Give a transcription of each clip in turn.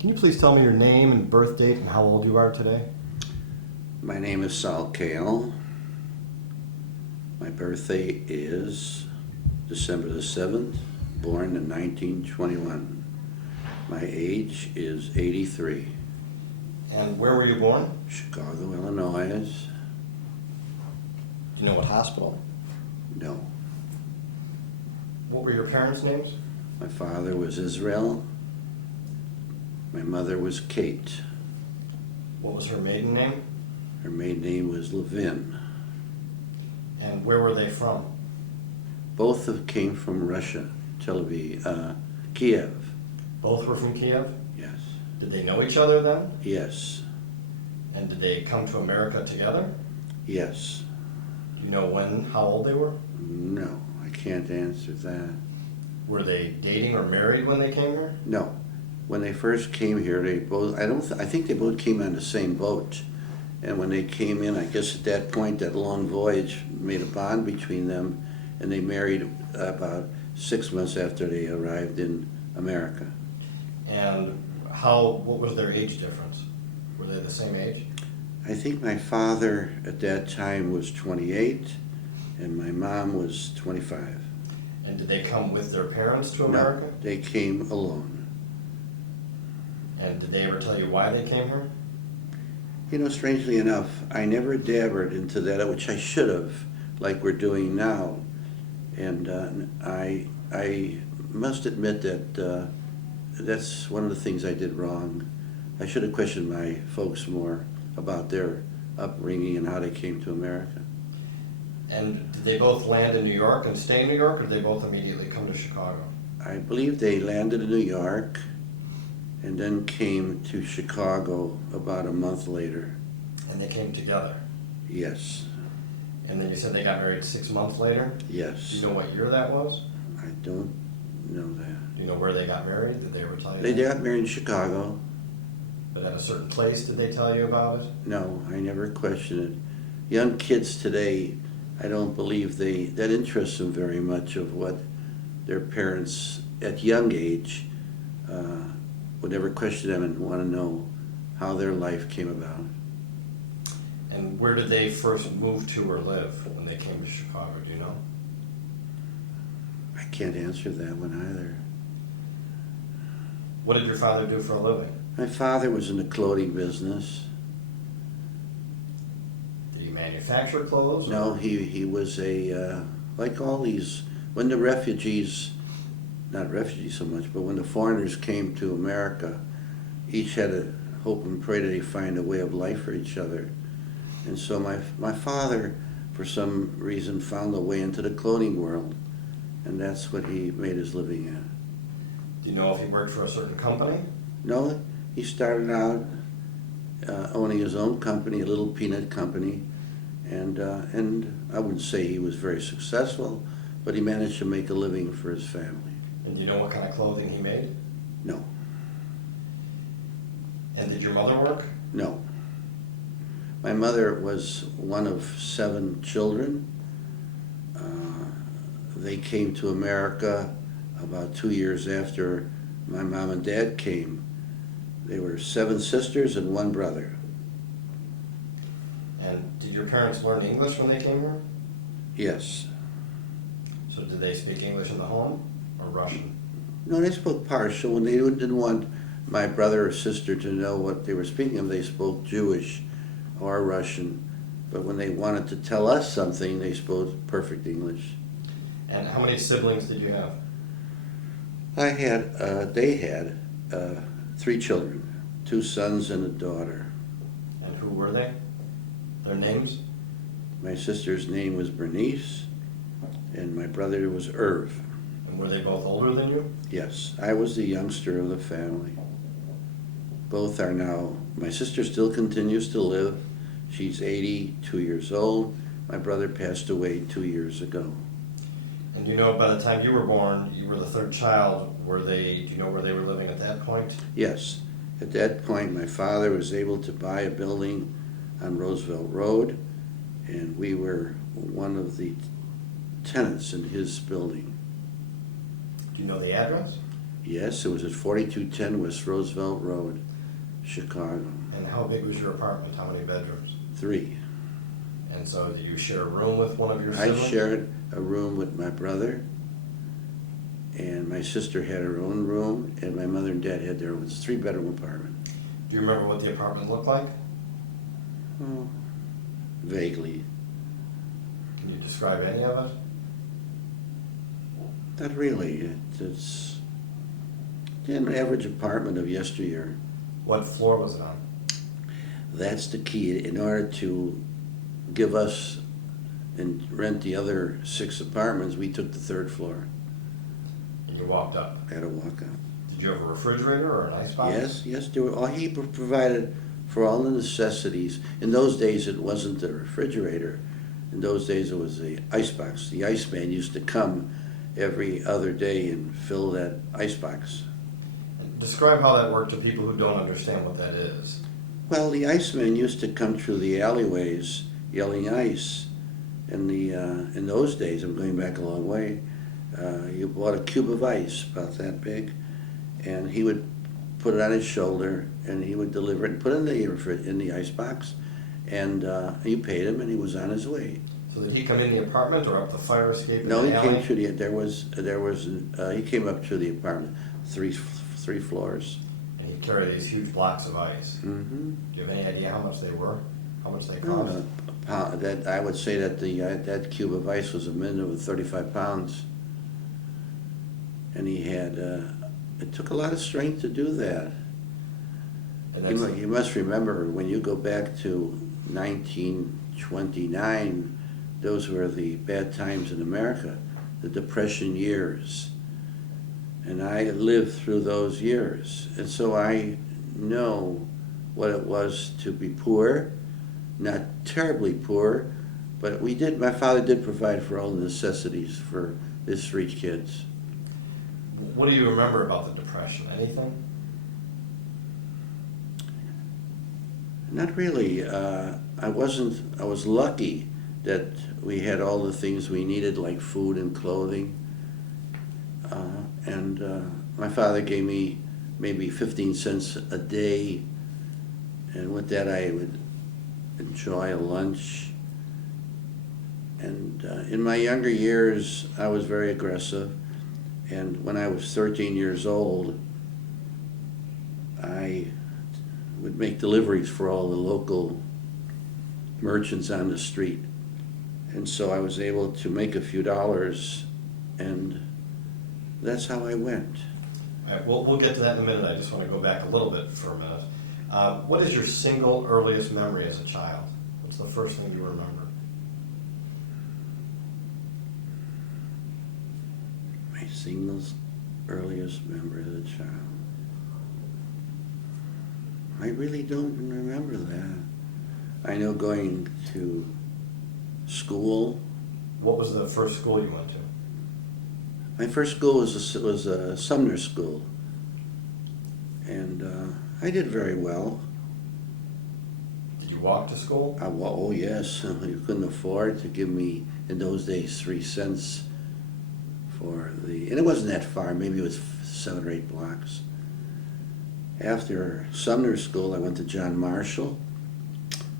Can you please tell me your name and birth date and how old you are today? My name is Kale. My birthday is December the 7th, born in 1921. My age is 83. And where were you born? Chicago, Illinois. Do you know what hospital? No. What were your parents' names? My father was Israel. My mother was Kate. What was her maiden name? Her maiden name was Levin. And where were they from? Both came from Russia, Tel Aviv, Kiev. Both were from Kiev? Yes. Did they know each other then? Yes. And did they come to America together? Yes. Do you know how old they were? No, I can't answer that. Were they dating or married when they came here? No. When they first came here, they both, I think they both came on the same boat. And when they came in, I guess at that point, that long voyage made a bond between them, and they married about 6 months after they arrived in America. And what was their age difference? Were they the same age? I think my father at that time was 28, and my mom was 25. And did they come with their parents to No, America? they came alone. And did they ever tell you why they came here? You know, strangely enough, I never dabbled into that, which I should have, like we're doing now. And I must admit that that's one of the things I did wrong. I should have questioned my folks more about their upbringing and how they came to America. And did they both land in New York and stay in New York, or did they both immediately come to Chicago? I believe they landed in New York and then came to Chicago about a month later. And they came together? Yes. And then you said they got married 6 months later? Yes. Do you know what year that was? I don't know that. Do you know where they got married? Did they ever tell you They that? got married in Chicago. But at a certain place, did they tell you about it? No, I never questioned it. Young kids today, I don't believe that interests them very much of what their parents at young age would never question them and want to know how their life came about. And where did they first move to or live when they came to Chicago? Do you know? I can't answer that one either. What did your father do for a living? My father was in the clothing business. Did he manufacture clothes? or- No, he was like all these, when the refugees, not refugees so much, but when the foreigners came to America, each had to hope and pray that they find a way of life for each other. And so my father, for some reason, found a way into the clothing world, and that's what he made his living at. Do you know if he worked for a certain company? No, he started out owning his own company, a little peanut company, and I wouldn't say he was very successful, but he managed to make a living for his family. And do you know what kind of clothing he made? No, And did your mother work? no. My mother was one of 7 children. They came to America about 2 years after my mom and dad came. They were 7 sisters and 1 brother. And did your parents learn English when they came here? Yes. So did they speak English in the home or Russian? No, they spoke partial. When they didn't want my brother or sister to know what they were speaking of, they spoke Jewish or Russian. But when they wanted to tell us something, they spoke perfect English. And how many siblings did you have? They had 3 children, 2 sons and a daughter. And who were they? Their names? My sister's name was Bernice, and my brother was Irv. And were they both older than you? Yes, I was the youngster of the family. Both are now, my sister still continues to live. She's 82 years old. My brother passed away 2 years ago. And you know, by the time you were born, you were the 3rd child. Do you know where they were living at that point? Yes, at that point my father was able to buy a building on Roosevelt Road, and we were one of the tenants in his building. Do you know the address? Yes, it was at 4210 West Roosevelt Road, Chicago. And how big was your apartment? How many bedrooms? 3. And so did you share a room with one of your I siblings? shared a room with my brother, and my sister had her own room, and my mother and dad had their own 3-bedroom apartment. Do you remember what the apartment looked like? Oh, vaguely. Can you describe any of it? Not really. It's an average apartment of yesteryear. What floor was it on? That's the key. In order to give us and rent the other 6 apartments, we took the 3rd floor. And you walked up. I had to walk out. Did you have a refrigerator or an icebox? Yes, there were, he provided for all the necessities. In those days, it wasn't the refrigerator. In those days, it was the icebox. The iceman used to come every other day and fill that icebox. Describe how that worked to people who don't understand what that is. Well, the iceman used to come through the alleyways yelling ice. In those days, I'm going back a long way, you bought a cube of ice about that big, and he would put it on his shoulder, and he would deliver it and put it in the icebox, and you paid him, and he was on his way. So did he come in the apartment or up the fire escape in No, the he alley? came through he came up to the apartment, three floors. And he'd carry these huge blocks of ice. Mm-hmm. Do you have any idea how much they were? How much they cost? That I would say that that cube of ice was a minimum of 35 pounds, and he had it took a lot of strength to do that. And that's You must remember, when you go back to 1929, those were the bad times in America, the Depression years. And I lived through those years. And so I know what it was to be poor, not terribly poor, but my father did provide for all the necessities for his 3 kids. What do you remember about the Depression? Anything? Not really. I was lucky that we had all the things we needed, like food and clothing. And my father gave me maybe 15 cents a day, and with that I would enjoy a lunch. And in my younger years, I was very aggressive. And when I was 13 years old, I would make deliveries for all the local merchants on the street. And so I was able to make a few dollars, and that's how I went. All right, we'll get to that in a minute. I just want to go back a little bit for a minute. What is your single earliest memory as a child? What's the first thing you remember? My single earliest memory as a child. I really don't remember that. I know going to school. What was the first school you went to? My first school was a Sumner school, and I did very well. Did you walk to school? Oh yes, you couldn't afford to give me in those days 3 cents and it wasn't that far. Maybe it was 7 or 8 blocks. After Sumner School, I went to John Marshall.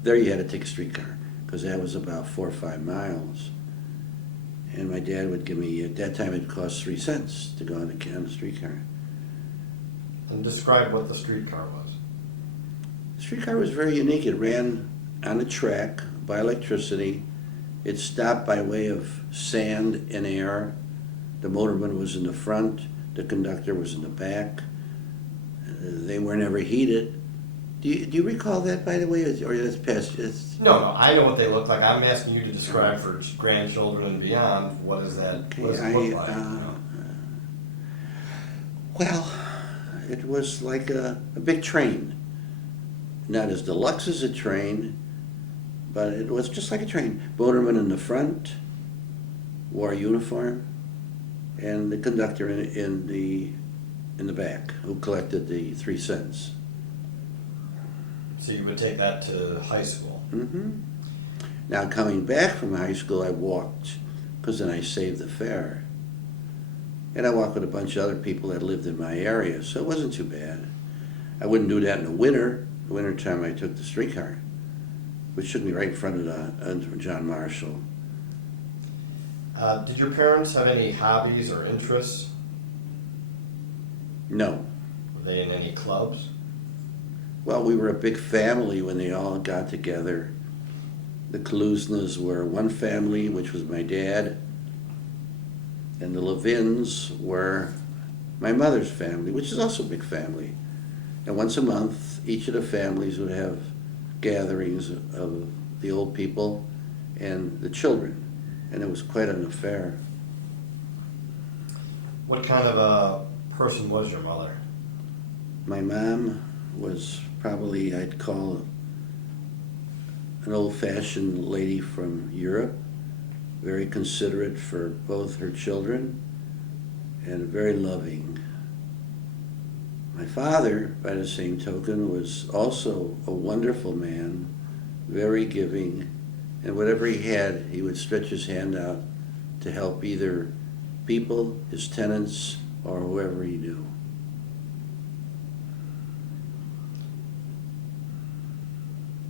There you had to take a streetcar, because that was about 4 or 5 miles. And my dad would give me, at that time it cost 3 cents to go on the streetcar. And describe what the streetcar was. The streetcar was very unique. It ran on a track by electricity. It stopped by way of sand and air. The motorman was in the front. The conductor was in the back. They were never heated. Do you recall that, by the way, or that's past? No, I know what they look like. I'm asking you to describe for grandchildren and beyond. What does that Okay, what does it look like? Well, it was like a big train. Not as deluxe as a train, but it was just like a train. Motorman in the front, wore a uniform, and the conductor in the back, who collected the 3 cents. So you would take that to high school. Mm-hmm. Now, coming back from high school, I walked, because then I saved the fare. And I walked with a bunch of other people that lived in my area, so it wasn't too bad. I wouldn't do that in the winter. The winter time I took the streetcar, which took me right in front of John Marshall. Did your parents have any hobbies or interests? No. Were they in any clubs? Well, we were a big family when they all got together. The Kaluznas were one family, which was my dad, and the Levins were my mother's family, which is also a big family. And once a month, each of the families would have gatherings of the old people and the children, and it was quite an affair. What kind of a person was your mother? My mom was probably, I'd call, an old-fashioned lady from Europe, very considerate for both her children and very loving. My father, by the same token, was also a wonderful man, very giving, and whatever he had, he would stretch his hand out to help either people, his tenants, or whoever he knew.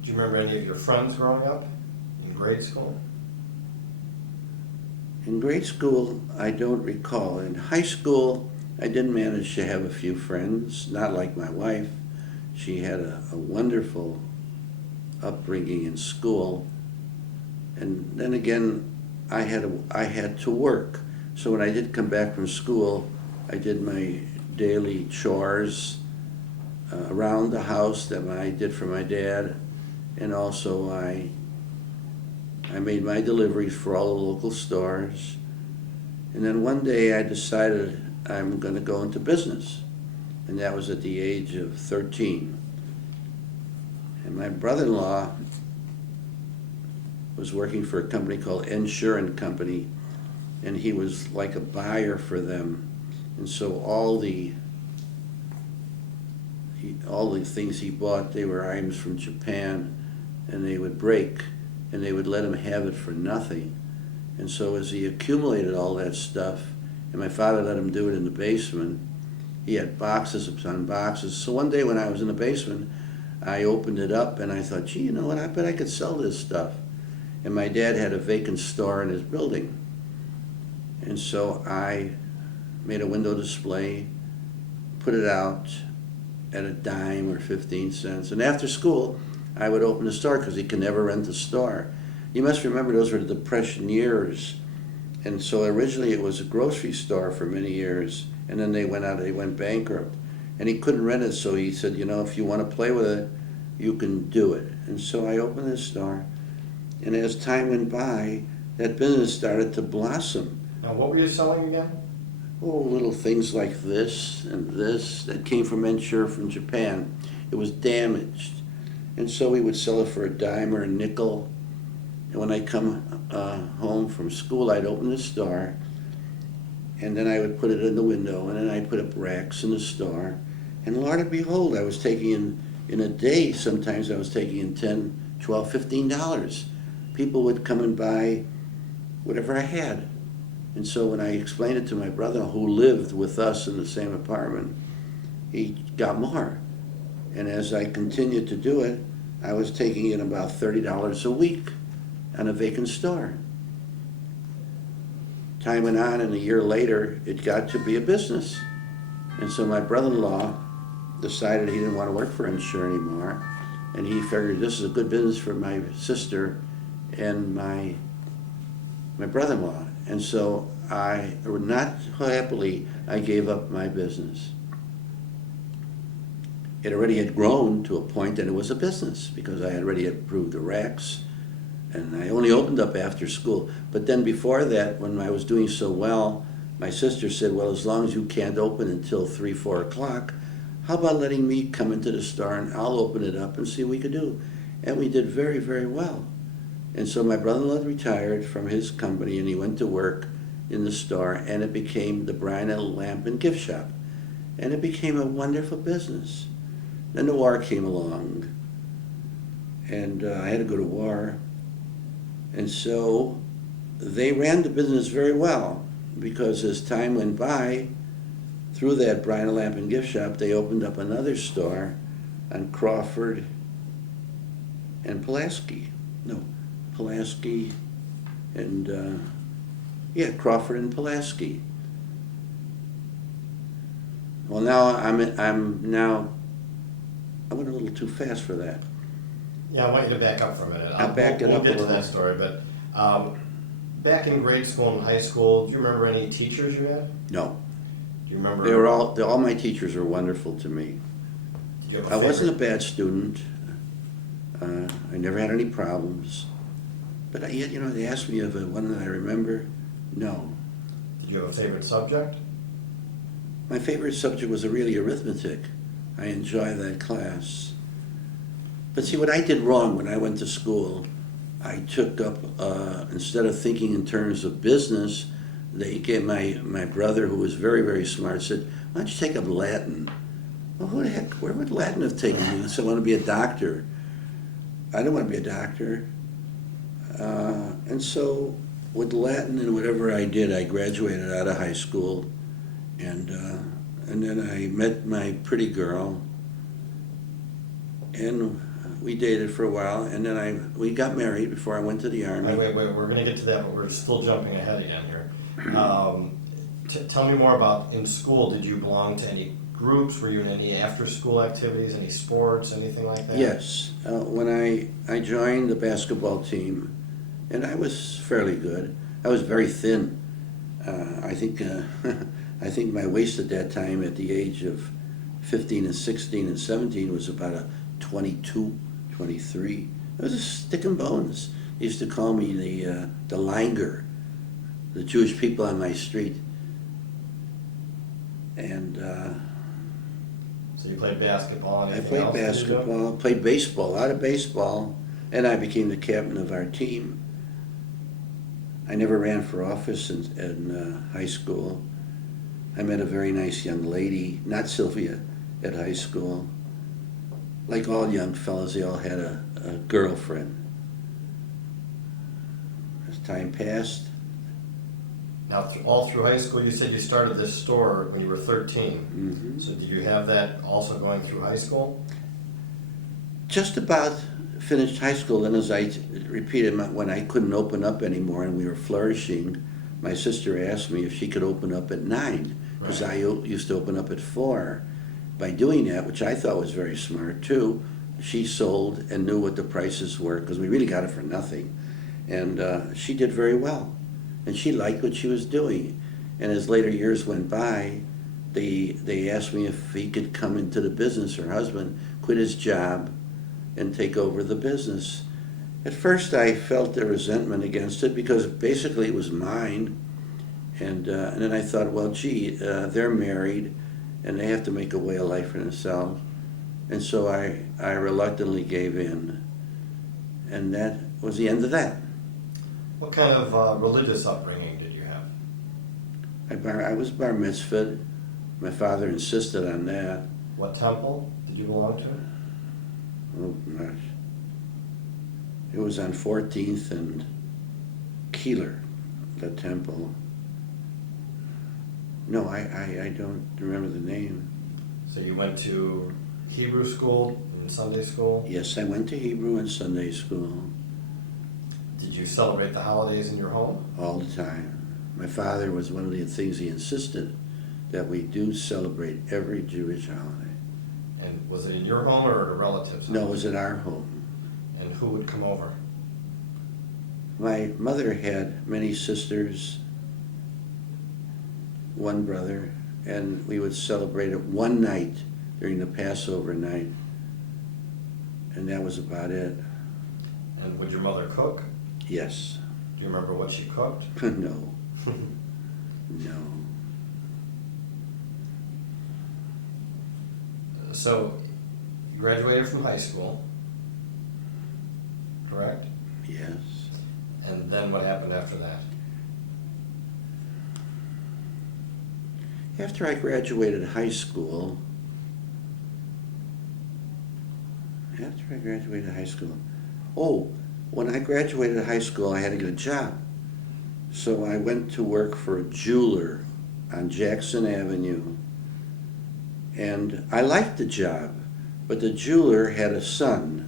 Do you remember any of your friends growing up in grade school? In grade school, I don't recall. In high school, I did manage to have a few friends, not like my wife. She had a wonderful upbringing in school. And then again, I had to work. So when I did come back from school, I did my daily chores around the house that I did for my dad. And also I made my deliveries for all the local stores. And then one day I decided I'm going to go into business. And that was at the age of 13. And my brother-in-law was working for a company called Insurance Company, and he was like a buyer for them. And so all the things he bought, they were items from Japan, and they would break, and they would let him have it for nothing. And so as he accumulated all that stuff, and my father let him do it in the basement, he had boxes upon boxes. So one day when I was in the basement, I opened it up and I thought, gee, you know what, I bet I could sell this stuff. And my dad had a vacant store in his building. And so I made a window display, put it out at a dime or 15 cents. And after school, I would open the store because he could never rent a store. You must remember those were the Depression years. And so originally it was a grocery store for many years. And then they went bankrupt. And he couldn't rent it, so he said, you know, if you want to play with it, you can do it. And so I opened this store. And as time went by, that business started to blossom. Now, what were you selling again? Oh, little things like this and this that came from Ensure from Japan. It was damaged. And so we would sell it for a dime or a nickel. And when I come home from school, I'd open the store, and then I would put it in the window, and then I'd put up racks in the store. And Lord and behold, I was taking in a day, sometimes I was taking in $10, $12, $15. People would come and buy whatever I had. And so when I explained it to my brother who lived with us in the same apartment, he got more. And as I continued to do it, I was taking in about $30 a week on a vacant store. Time went on, and a year later, it got to be a business. And so my brother-in-law decided he didn't want to work for Ensure anymore, and he figured this is a good business for my sister and my brother-in-law. And so not happily, I gave up my business. It already had grown to a point that it was a business because I had already approved the racks, and I only opened up after school. But then before that, when I was doing so well, my sister said, well, as long as you can't open until 3, 4 o'clock, how about letting me come into the store and I'll open it up and see what we could do. And we did very, very well. And so my brother-in-law retired from his company, and he went to work in the store, and it became the Brina Lamp and Gift Shop. And it became a wonderful business. Then the war came along, and I had to go to war. And so they ran the business very well. because as time went by, through that bridal lamp and gift shop, they opened up another store on Crawford and Pulaski. No, Pulaski and, Crawford and Pulaski. Well, now I went a little too fast for that. Yeah, I want you to back up for a minute. I'll back it we'll up get a to little. that story, but back in grade school and high school, do you remember any teachers you had? No, Do you remember? they were all my teachers were wonderful to me. Did you have a I wasn't a favorite? bad student. I never had any problems. But they asked me if one that I remember. No, Did you have a favorite subject? my favorite subject was really arithmetic. I enjoy that class. But see, what I did wrong when I went to school, I took up, instead of thinking in terms of business, they gave my brother, who was very, very smart, said, why don't you take up Latin? Well, who the heck, where would Latin have taken me? I said, I want to be a doctor. I didn't want to be a doctor. And so with Latin and whatever I did, I graduated out of high school, and then I met my pretty girl, and we dated for a while, and then we got married before I went to the Army. Wait, we're going to get to that, but we're still jumping ahead again here. Tell me more about, in school, did you belong to any groups? Were you in any after-school activities, any sports, anything like that? Yes. When I joined the basketball team, and I was fairly good. I was very thin. I think I think my waist at that time, at the age of 15 and 16 and 17, was about a 22, 23. It was a stick and bones. They used to call me the Langer, the Jewish people on my street. And So you played basketball and I anything played else? Did you do? basketball, played baseball, a lot of baseball, and I became the captain of our team. I never ran for office in high school. I met a very nice young lady, not Sylvia, at high school. Like all young fellas, they all had a girlfriend. As time passed, Now, all through high school, you said you started this store when you were 13. mhm, So did you have that also going through high school? just about finished high school. Then, as I repeated, when I couldn't open up anymore and we were flourishing, my sister asked me if she could open up at 9, because Right. I used to open up at 4. By doing that, which I thought was very smart too, she sold and knew what the prices were, because we really got it for nothing. And she did very well. And she liked what she was doing. And as later years went by, they asked me if he could come into the business. Her husband quit his job and take over the business. At first I felt the resentment against it, because basically it was mine. And then I thought, well, gee, they're married and they have to make a way of life for themselves. And so I reluctantly gave in. And that was the end of that. What kind of religious upbringing did you have? I was bar mitzvahed. My father insisted on that. What temple did you belong to? Oh gosh. It was on 14th and Keeler, the temple. No, I don't remember the name. So you went to Hebrew school and Sunday school? Yes, I went to Hebrew and Sunday school Did you celebrate the holidays in your home? all the time. My father was one of the things he insisted, that we do celebrate every Jewish holiday. And was it in your home or at a relative's home? No, it was at our home. And who would come over? My mother had many sisters, one brother, and we would celebrate it one night during the Passover night, and that was about it. And would your mother cook? Yes. Do you remember what she cooked? No. No. So you graduated from high school, correct? Yes. And then what happened after that? After I graduated high school, when I graduated high school, I had to get a job. So I went to work for a jeweler on Jackson Avenue, and I liked the job, but the jeweler had a son,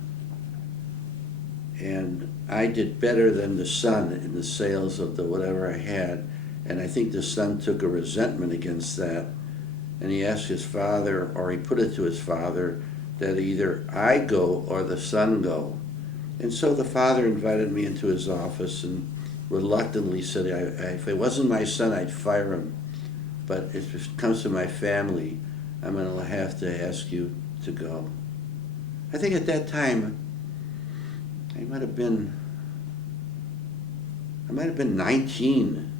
and I did better than the son in the sales of the whatever I had, and I think the son took a resentment against that, and he asked his father, or he put it to his father, that either I go or the son go. And so the father invited me into his office and reluctantly said, if it wasn't my son, I'd fire him. But if it comes to my family, I'm going to have to ask you to go. I think at that time, I might have been 19,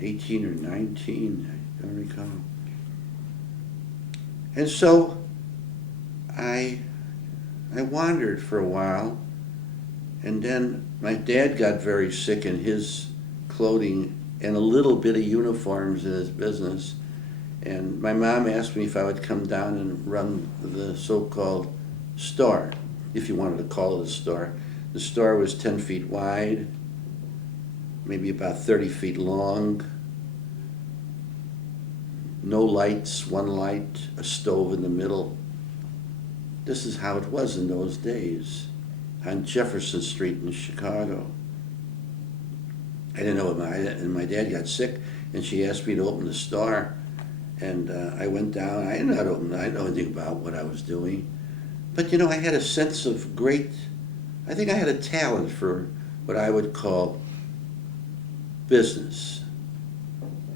18 or 19, I don't recall. And so I wandered for a while, and then my dad got very sick, and his clothing and a little bit of uniforms in his business. And my mom asked me if I would come down and run the so-called store, if you wanted to call it a store. The store was 10 feet wide, maybe about 30 feet long, no lights, one light, a stove in the middle. This is how it was in those days on Jefferson Street in Chicago. I didn't know it, and my dad got sick, and she asked me to open the store, and I went down. I didn't know how to open. I didn't know anything about what I was doing, but you know, I had a sense of I think I had a talent for what I would call business.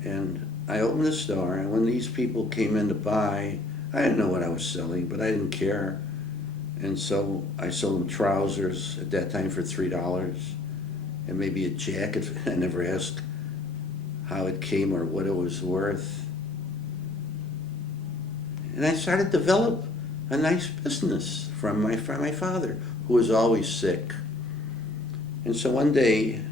And I opened the store, and when these people came in to buy, I didn't know what I was selling, but I didn't care. And so I sold them trousers at that time for $3, and maybe a jacket. I never asked how it came or what it was worth. And I started to develop a nice business from my father, who was always sick. And so one day,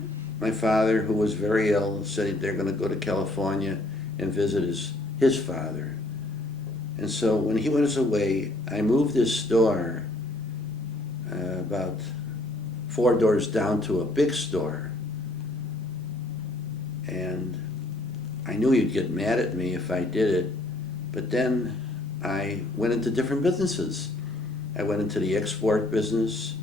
my father, who was very ill, said they're going to go to California and visit his father. And so when he was away, I moved this store about 4 doors down to a big store. And I knew he'd get mad at me if I did it, but then I went into different businesses. I went into the export business.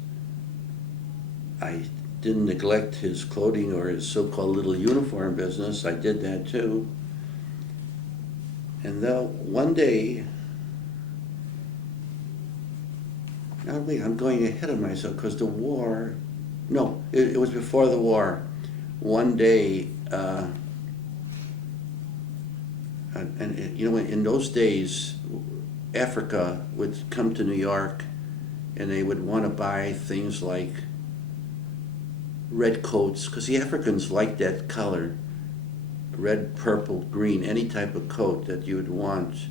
I didn't neglect his clothing or his so-called little uniform business. I did that too. And though one day, now wait, I'm going ahead of myself because the war, no, it was before the war. One day, and you know, in those days, Africa would come to New York, and they would want to buy things like red coats, because the Africans liked that color, red, purple, green, any type of coat that you would want.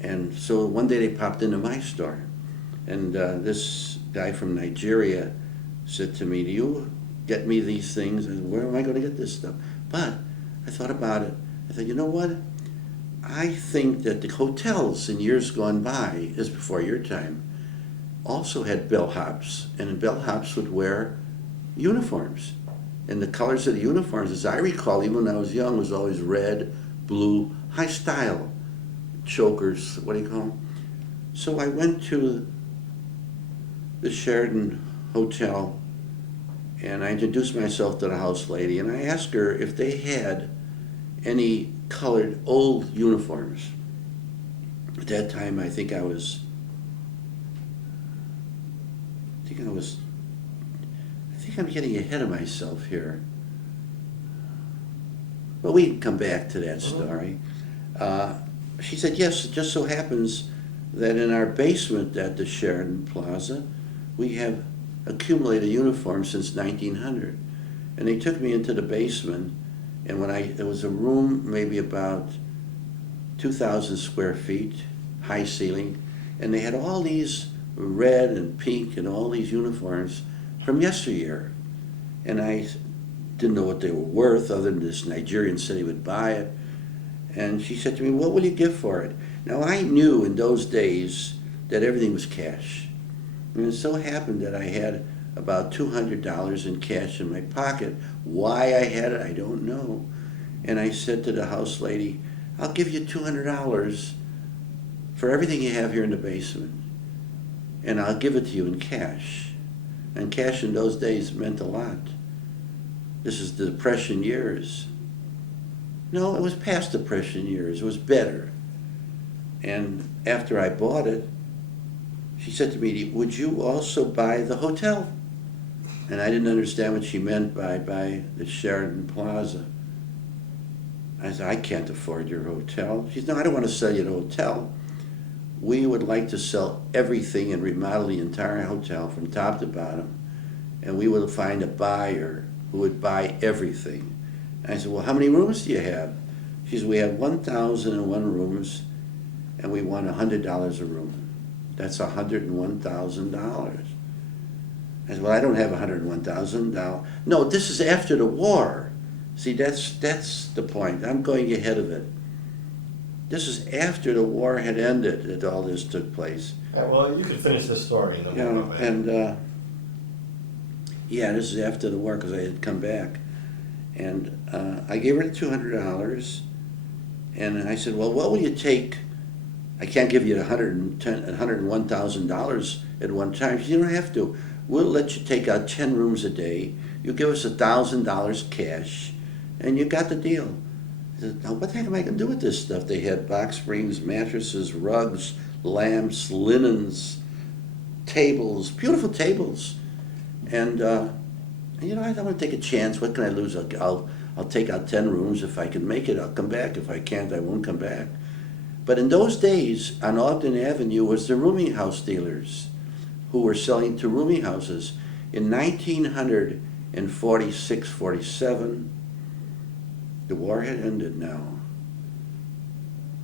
And so one day they popped into my store, and this guy from Nigeria said to me, "Do you get me these things?" And where am I going to get this stuff? But I thought about it. I thought, you know what? I think that the hotels in years gone by, this before your time, also had bellhops, and the bellhops would wear uniforms. And the colors of the uniforms, as I recall, even when I was young, was always red, blue, high style, chokers, what do you call them? So I went to the Sheraton Hotel, and I introduced myself to the house lady, and I asked her if they had any colored old uniforms. At that time, I think I'm getting ahead of myself here. But we can come back to that story. She said, yes, it just so happens that in our basement at the Sheraton Plaza, we have accumulated uniforms since 1900. And they took me into the basement, and there was a room maybe about 2,000 square feet, high ceiling, and they had all these red and pink and all these uniforms from yesteryear. And I didn't know what they were worth, other than this Nigerian said he would buy it. And she said to me, "What will you give for it?" Now I knew in those days that everything was cash. And it so happened that I had about $200 in cash in my pocket. Why I had it, I don't know. And I said to the house lady, I'll give you $200 for everything you have here in the basement, and I'll give it to you in cash. And cash in those days meant a lot. This is the Depression years. No, it was past Depression years. It was better. And after I bought it, she said to me, would you also buy the hotel? And I didn't understand what she meant by the Sheraton Plaza. I said, I can't afford your hotel. She said, no, I don't want to sell you the hotel. We would like to sell everything and remodel the entire hotel from top to bottom. And we will find a buyer who would buy everything. And I said, well, how many rooms do you have? She said, we have 1,001 rooms, and we want $100 a room. That's $101,000. I said, well, I don't have $101,000. No, this is after the war. See, that's the point. I'm going ahead of it. This is after the war had ended that all this took place. Well, you could finish this story and then we'll go back. And yeah, this is after the war because I had come back. And I gave her the $200, and I said, well, what will you take? I can't give you $101,000 at one time. She said, you don't have to. We'll let you take out 10 rooms a day. You give us $1,000 cash, and you got the deal. I said, now what the heck am I going to do with this stuff? They had box springs, mattresses, rugs, lamps, linens, tables, beautiful tables. And I don't want to take a chance. What can I lose? I'll take out 10 rooms. If I can make it, I'll come back. If I can't, I won't come back. But in those days, on Ogden Avenue was the rooming house dealers who were selling to rooming houses. In 1946, 47, the war had ended now.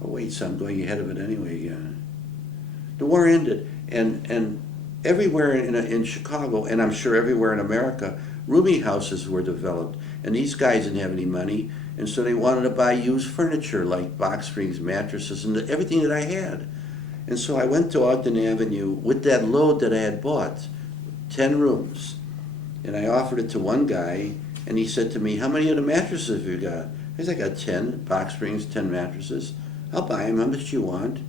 Oh wait, so I'm going ahead of it anyway. The war ended, and everywhere in Chicago, and I'm sure everywhere in America, rooming houses were developed. And these guys didn't have any money, and so they wanted to buy used furniture like box springs, mattresses, and everything that I had. And so I went to Ogden Avenue with that load that I had bought, 10 rooms. And I offered it to one guy, and he said to me, how many of the mattresses have you got? I said, I got 10 box springs, 10 mattresses. I'll buy them. How much do you want?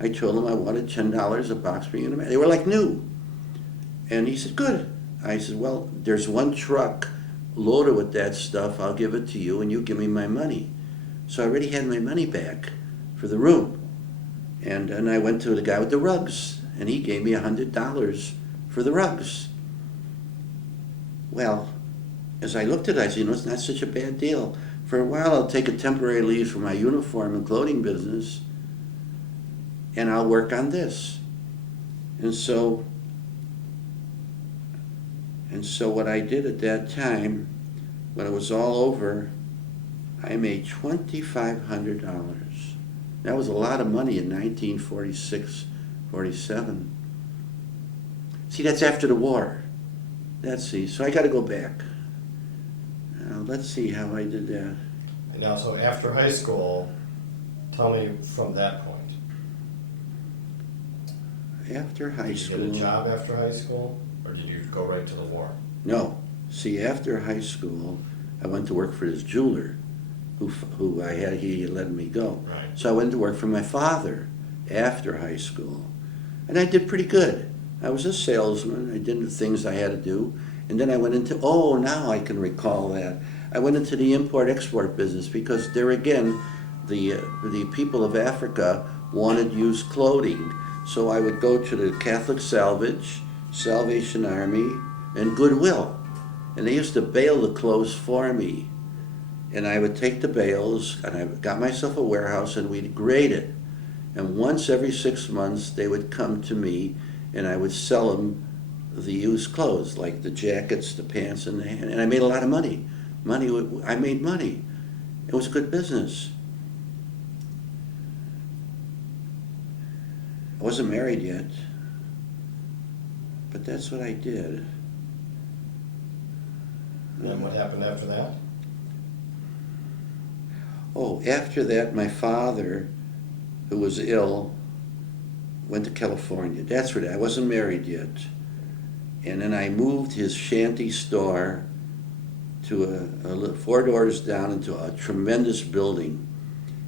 I told him I wanted $10 a box spring and a mattress. They were like new. And he said, good. I said, well, there's one truck loaded with that stuff. I'll give it to you, and you give me my money. So I already had my money back for the room. And then I went to the guy with the rugs, and he gave me $100 for the rugs. Well, as I looked at it, I said, it's not such a bad deal. For a while, I'll take a temporary leave from my uniform and clothing business, and I'll work on this. And so what I did at that time, when it was all over, I made $2,500. That was a lot of money in 1946, 47. See, that's after the war. So I got to go back. Now, let's see how I did that. And now, so after high school, tell me from that point. After high school. Did you get a job after high school, or did you go right to the war? No. See, after high school, I went to work for this jeweler, who he had let me go. Right. So I went to work for my father after high school, and I did pretty good. I was a salesman. I did the things I had to do, and then I went into. Oh, now I can recall that. I went into the import-export business because there again, the people of Africa wanted used clothing. So I would go to the Catholic Salvage, Salvation Army, and Goodwill. And they used to bale the clothes for me. And I would take the bales, and I got myself a warehouse, and we'd grade it. And once every 6 months, they would come to me, and I would sell them the used clothes, like the jackets, the pants, and I made a lot of money. I made money. It was a good business. I wasn't married yet, but that's what I did. And then what happened after that? Oh, after that, my father, who was ill, went to California. That's what I wasn't married yet. And then I moved his shanty store to 4 doors down into a tremendous building.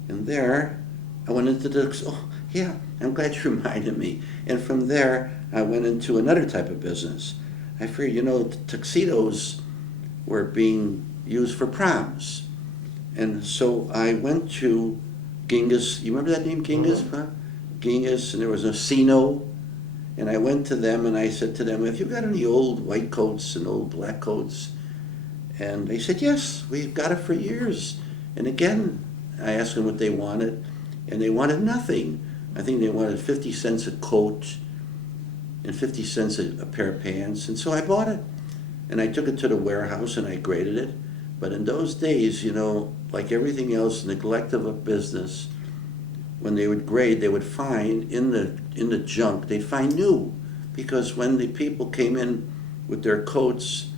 And there, I went into oh, yeah, I'm glad you reminded me. And from there, I went into another type of business. I figured, tuxedos were being used for proms. And so I went to Genghis, you remember that name, Genghis? Mhm. Huh? Genghis, and there was a Sino. And I went to them and I said to them, have you got any old white coats and old black coats? And they said, yes, we've got it for years. And again, I asked them what they wanted, and they wanted nothing. I think they wanted 50 cents a coat and 50 cents a pair of pants. And so I bought it. And I took it to the warehouse and I graded it. But in those days, like everything else, neglect of a business, when they would grade, they would find in the junk, they'd find new. Because when the people came in with their coats,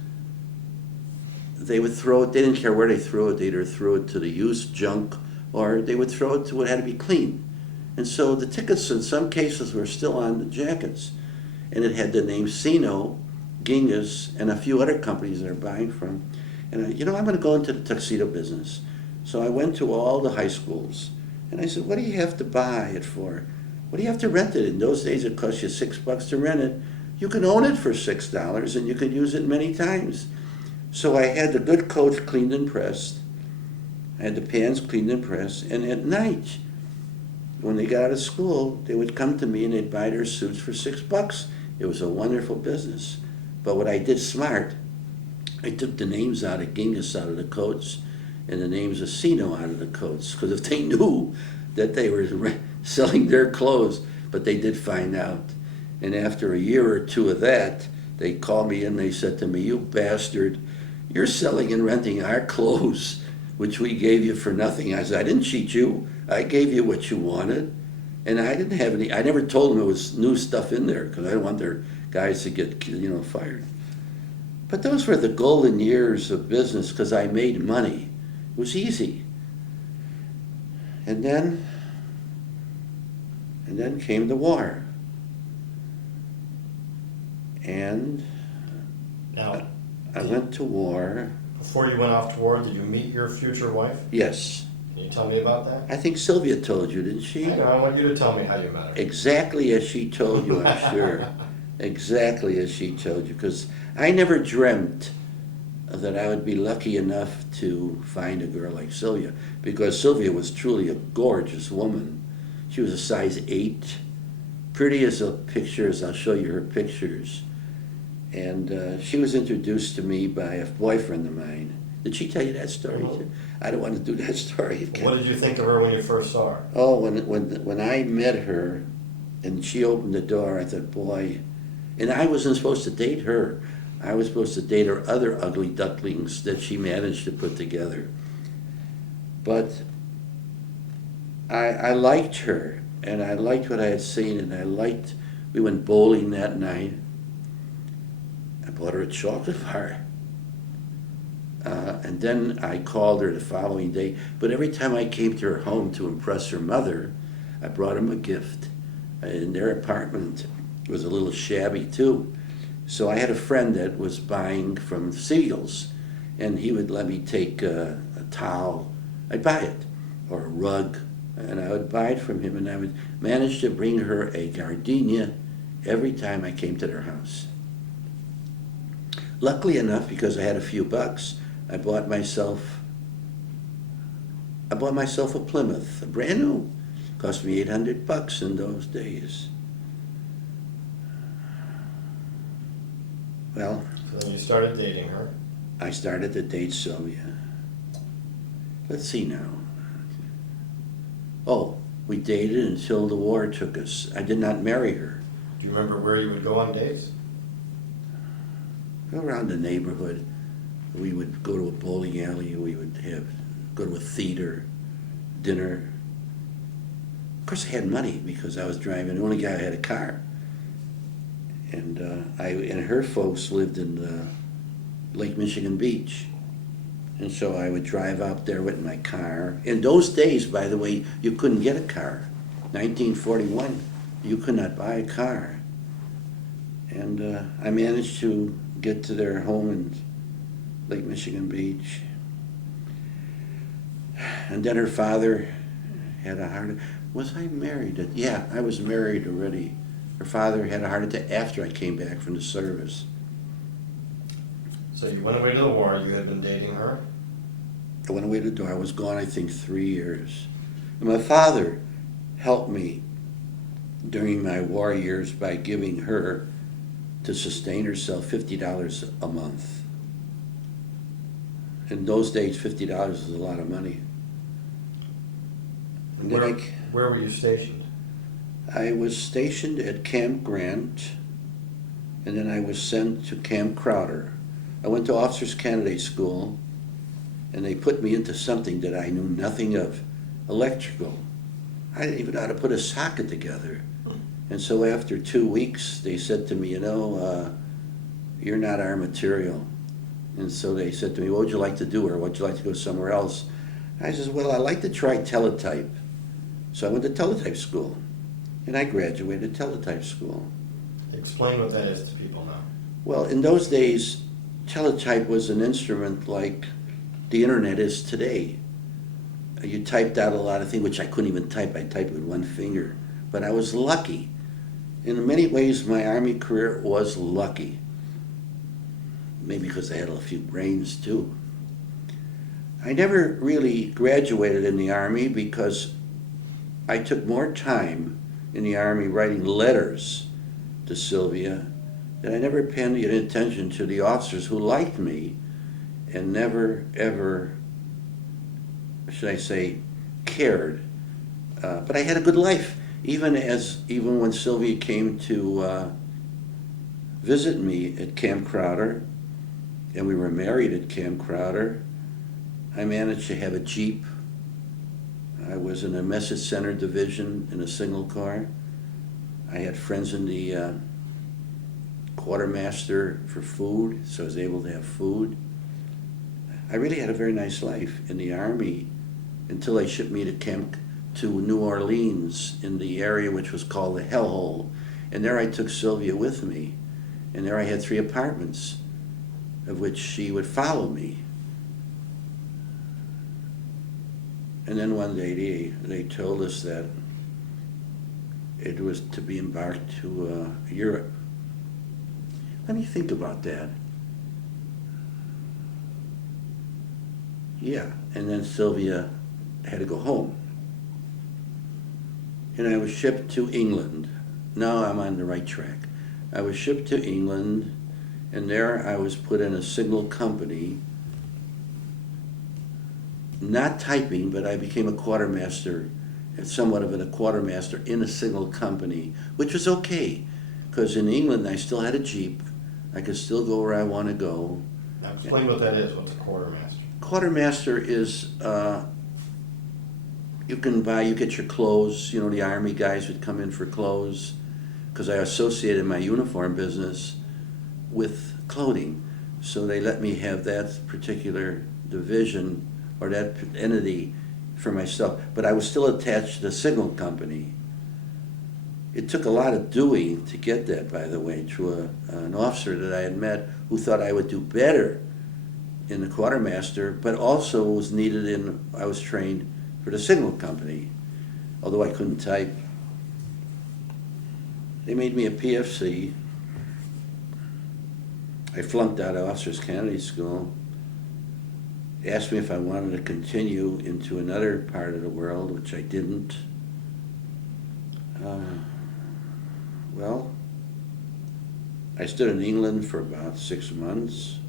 they would throw it, they didn't care where they threw it, they either threw it to the used junk or they would throw it to what had to be cleaned. And so the tickets in some cases were still on the jackets. And it had the name Sino, Genghis, and a few other companies they're buying from. And I'm going to go into the tuxedo business. So I went to all the high schools and I said, what do you have to buy it for? What do you have to rent it? In those days it cost you $6 to rent it. You can own it for $6 and you can use it many times. So I had the good coats cleaned and pressed. I had the pants cleaned and pressed. And at night, when they got out of school, they would come to me and they'd buy their suits for $6. It was a wonderful business. But what I did smart, I took the names out of Genghis out of the coats and the names of Sino out of the coats. Because if they knew that they were selling their clothes, but they did find out. And after a year or two of that, they called me and they said to me, you bastard, you're selling and renting our clothes, which we gave you for nothing. I said, I didn't cheat you. I gave you what you wanted. And I didn't have any, I never told them it was new stuff in there because I didn't want their guys to get, fired. But those were the golden years of business because I made money. It was easy. And then came the war. And Now, I went to war. before you went off to war, did you meet your future wife? Yes. Can you tell me about that? I think Sylvia told you, didn't she? I know, I want you to tell me how you met her. Exactly as she told you, I'm sure. Exactly as she told you, because I never dreamt that I would be lucky enough to find a girl like Sylvia, because Sylvia was truly a gorgeous woman. She was a size 8, pretty as a picture, as I'll show you her pictures. And she was introduced to me by a boyfriend of mine. Did she tell you that story? Mhm. I don't want to do that story again. What did you think of her when you first saw her? Oh, when I met her and she opened the door, I thought, boy, and I wasn't supposed to date her. I was supposed to date her other ugly ducklings that she managed to put together. But I liked her, and I liked what I had seen, and we went bowling that night. I bought her a chocolate bar. And then I called her the following day. But every time I came to her home to impress her mother, I brought him a gift. And their apartment was a little shabby too. So I had a friend that was buying from Seals, and he would let me take a towel. I'd buy it, or a rug, and I would buy it from him, and I would manage to bring her a gardenia every time I came to their house. Luckily enough, because I had a few bucks, I bought myself a Plymouth, a brand new. Cost me $800 in those days. Well, So then you started dating her. I started to date Sylvia. Let's see now. Oh, we dated until the war took us. I did not marry her. Do you remember where you would go on dates? Around the neighborhood, we would go to a bowling alley. We would go to a theater, dinner. Of course, I had money because I was driving. The only guy who had a car. And her folks lived in Lake Michigan Beach. And so I would drive out there with my car. In those days, by the way, you couldn't get a car. 1941, you could not buy a car. And I managed to get to their home in Lake Michigan Beach. And then her father had a heart. Was I married? Yeah, I was married already. Her father had a heart attack after I came back from the service. So you went away to the war, you had been dating her? I went away to the door. I was gone, I think, 3 years. And my father helped me during my war years by giving her, to sustain herself, $50 a month. In those days, $50 is a lot of money. And then Where were you stationed? I was stationed at Camp Grant, and then I was sent to Camp Crowder. I went to Officers Candidate School, and they put me into something that I knew nothing of, electrical. I didn't even know how to put a socket together. And so after 2 weeks, they said to me, you're not our material. And so they said to me, what would you like to do, or would you like to go somewhere else? I said, well, I'd like to try teletype. So I went to teletype school, and I graduated teletype school. Explain what that is to people now. Well, in those days, teletype was an instrument like the internet is today. You typed out a lot of things, which I couldn't even type. I typed with one finger. But I was lucky. In many ways, my Army career was lucky. Maybe because I had a few brains, too. I never really graduated in the Army because I took more time in the Army writing letters to Sylvia that I never paid any attention to the officers who liked me and never, ever, should I say, cared. But I had a good life. Even when Sylvia came to visit me at Camp Crowder, and we were married at Camp Crowder, I managed to have a Jeep. I was in a message center division in a single car. I had friends in the quartermaster for food, so I was able to have food. I really had a very nice life in the Army until they shipped me to New Orleans in the area which was called the Hellhole. And there I took Sylvia with me. And there I had 3 apartments, of which she would follow me. And then one day they told us that it was to be embarked to Europe. Let me think about that. Yeah, and then Sylvia had to go home. And I was shipped to England. Now I'm on the right track. I was shipped to England, and there I was put in a single company, not typing, but I became a quartermaster, somewhat of a quartermaster in a single company, which was okay, because in England I still had a Jeep. I could still go where I want to go. Now explain what that is. What's a quartermaster? Quartermaster is, you get your clothes, the Army guys would come in for clothes, because I associated my uniform business with clothing. So they let me have that particular division or that entity for myself. But I was still attached to the signal company. It took a lot of doing to get that, by the way, to an officer that I had met who thought I would do better in the quartermaster, but also was needed I was trained for the signal company, although I couldn't type. They made me a PFC. I flunked out of Officers Candidate School. They asked me if I wanted to continue into another part of the world, which I didn't. Well, I stood in England for about 6 months,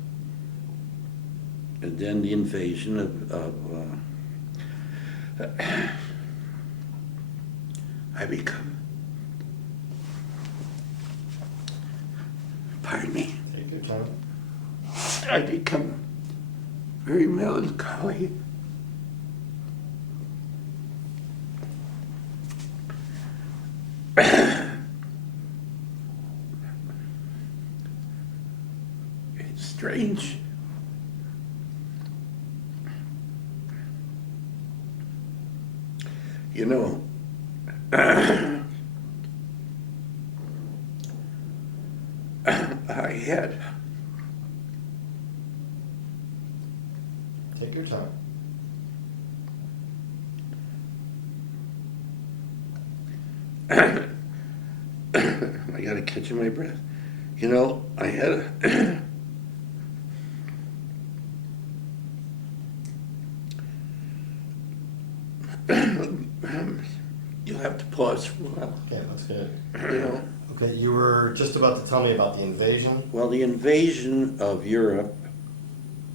and then the invasion pardon me, Take your time. I become very melancholy. It's strange. had. Take your time. I gotta catch my breath. You know, I had a you'll have to pause for a while. Okay, that's good. You know, Okay, you were just about to tell me about the invasion. well, the invasion of Europe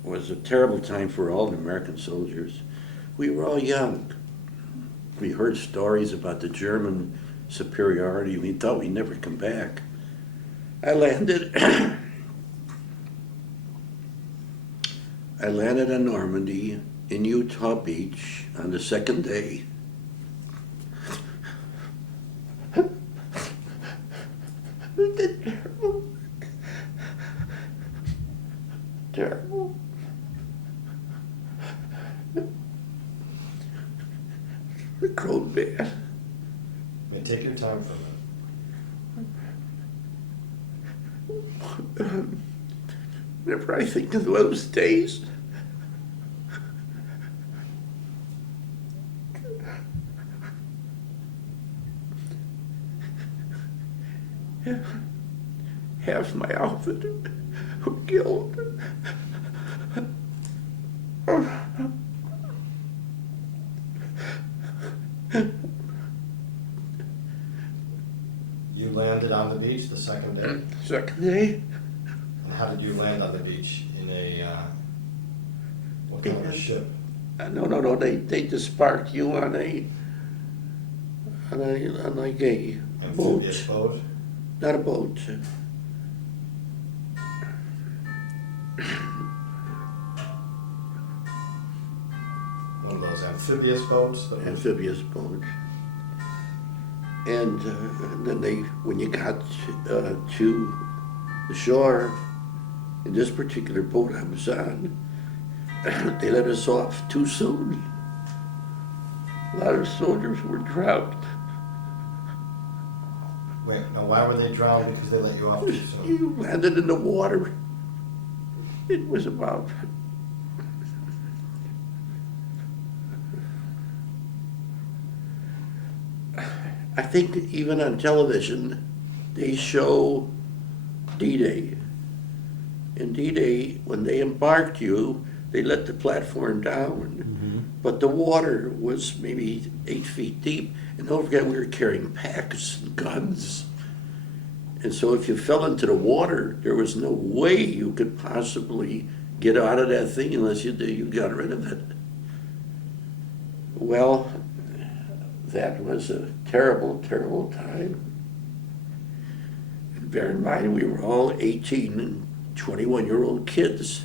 was a terrible time for all the American soldiers. We were all young. We heard stories about the German superiority. We thought we'd never come back. I landed I landed in Normandy in Utah Beach on the second day. Terrible. The cold bad. I mean, take your time for a minute. Whenever I think of those days, half my outfit were killed. You landed on the beach the second day. Second day, And how did you land on the beach? In a, what kind of a ship? no, they just parked you on like a boat, Amphibious boat? not a boat. One of those amphibious boats? That Amphibious boat. And then when you got to the shore, in this particular boat I was on, they let us off too soon. A lot of soldiers were drowned. Wait, now why were they drowned? Because they let you off too soon? You landed in the water. It was about I think even on television, they show D-Day. In D-Day, when they embarked you, they let the platform down, but the water was maybe 8 feet deep, and don't forget we were carrying packs and guns. And so if you fell into the water, there was no way you could possibly get out of that thing unless you got rid of it. Well, that was a terrible, terrible time. And bear in mind, we were all 18 and 21-year-old kids.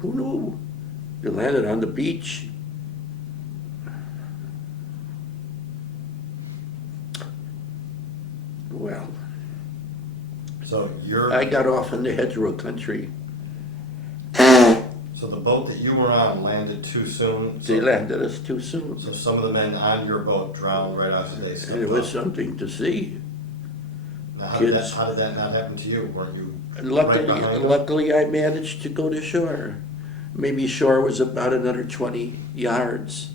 Who knew? You landed on the beach. Well, So I got off in the hedgerow country. so the boat that you were on landed too soon? They landed us too soon. So some of the men on your boat drowned right after they And stepped it was off. something to see. Now, kids. how did that not happen to you? Weren't you And right behind them? luckily I managed to go to shore. Maybe shore was about another 20 yards.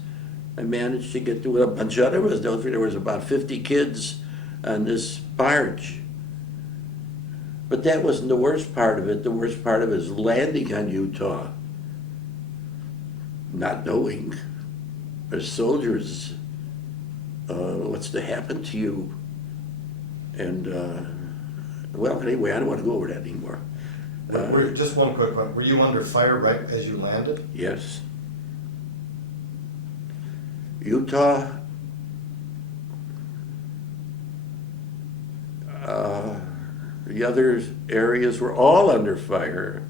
I managed to get to a bunch of there was about 50 kids on this barge. But that wasn't the worst part of it. The worst part of it is landing on Utah, not knowing as soldiers what's to happen to you. And well, anyway, I don't want to go over that anymore. Just one quick one. Were you under fire right as you landed? Yes. Utah, the other areas were all under fire.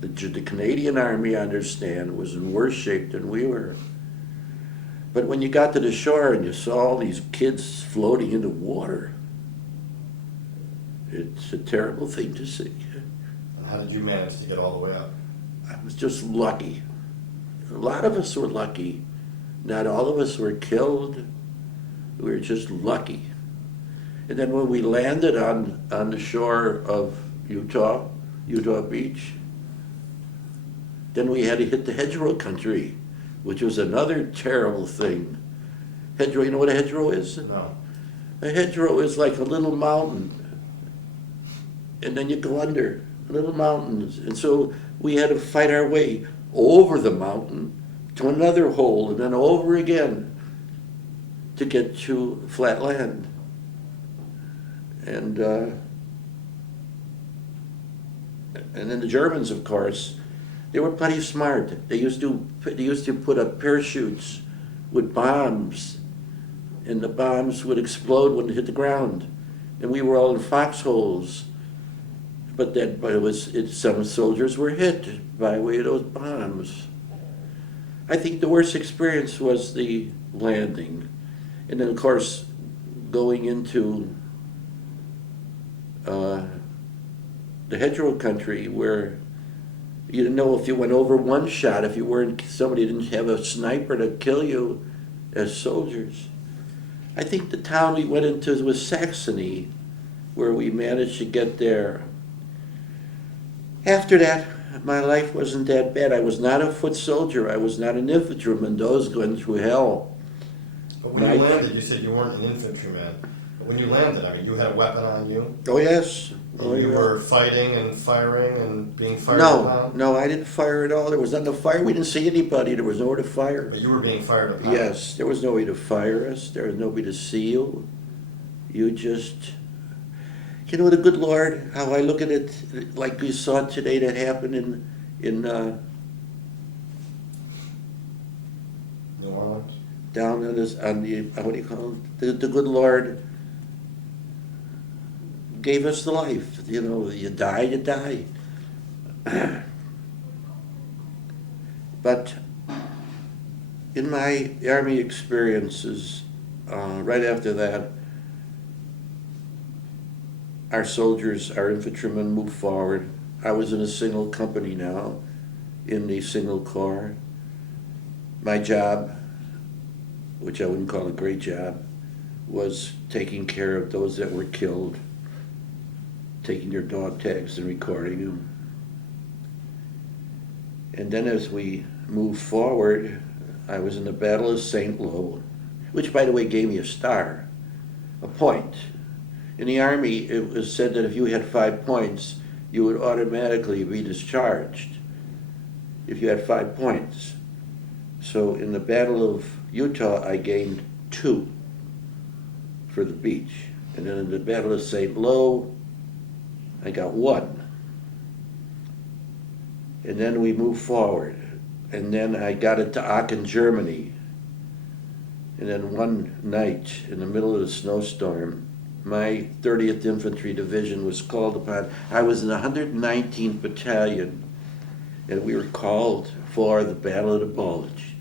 The Canadian Army, I understand, was in worse shape than we were. But when you got to the shore and you saw all these kids floating in the water, it's a terrible thing to see. How did you manage to get all the way up? I was just lucky. A lot of us were lucky. Not all of us were killed. We were just lucky. And then when we landed on the shore of Utah Beach. Then we had to hit the hedgerow country, which was another terrible thing. Hedgerow, you know what a hedgerow is? No. A hedgerow is like a little mountain, and then you go under little mountains. And so we had to fight our way over the mountain to another hole, and then over again to get to flat land. And then the Germans, of course, they were plenty smart. They used to put up parachutes with bombs, and the bombs would explode when it hit the ground, and we were all in foxholes. But some soldiers were hit by way of those bombs. I think the worst experience was the landing, and then of course going into the hedgerow country, where you didn't know if you went over one shot, if you weren't, somebody didn't have a sniper to kill you as soldiers. I think the town we went into was Saxony, where we managed to get there. After that, my life wasn't that bad. I was not a foot soldier. I was not an infantryman. Those going through hell. But when you landed, you said you weren't an infantryman. But when you landed, I mean, you had a weapon on you? Oh, yes. Oh, You yeah. were fighting and firing and being fired upon? No, I didn't fire at all. There was nothing to fire. We didn't see anybody. There was nowhere to fire. But you were being fired upon? Yes, there was nobody to fire us. There was nobody to see you. You just, you know, the good Lord, how I look at it, like we saw today that happened in New Orleans? down on the, what do you call it? The good Lord gave us the life. You know, you die, you die. But in my Army experiences, right after that, our soldiers, our infantrymen moved forward. I was in a single company now, in the single corps. My job, which I wouldn't call a great job, was taking care of those that were killed, taking their dog tags and recording them. And then as we moved forward, I was in the Battle of St. Lo, which by the way gave me a star, a point. In the Army, it was said that if you had 5 points, you would automatically be discharged if you had 5 points. So in the Battle of Utah, I gained 2 for the beach. And then in the Battle of St. Lo, I got 1. And then we moved forward. And then I got it to Aachen, Germany. And then one night, in the middle of the snowstorm, my 30th Infantry Division was called upon. I was in the 119th Battalion, and we were called for the Battle of the Bulge.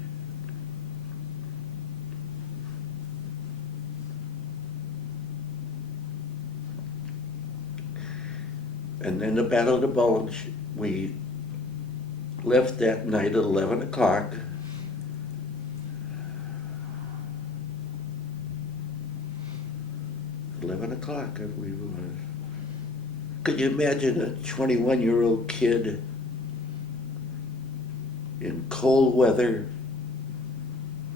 And in the Battle of the Bulge, we left that night at 11 o'clock. Could you imagine a 21-year-old kid in cold weather,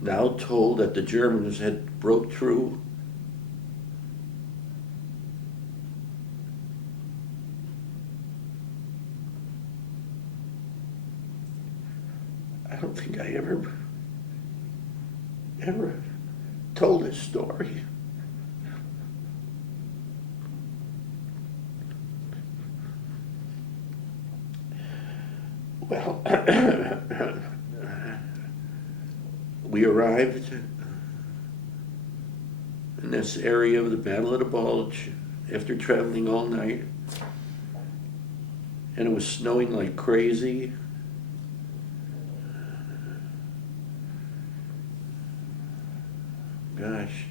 now told that the Germans had broke through? I don't think I ever told this story. Well, we arrived in this area of the Battle of the Bulge after traveling all night, and it was snowing like crazy. Gosh.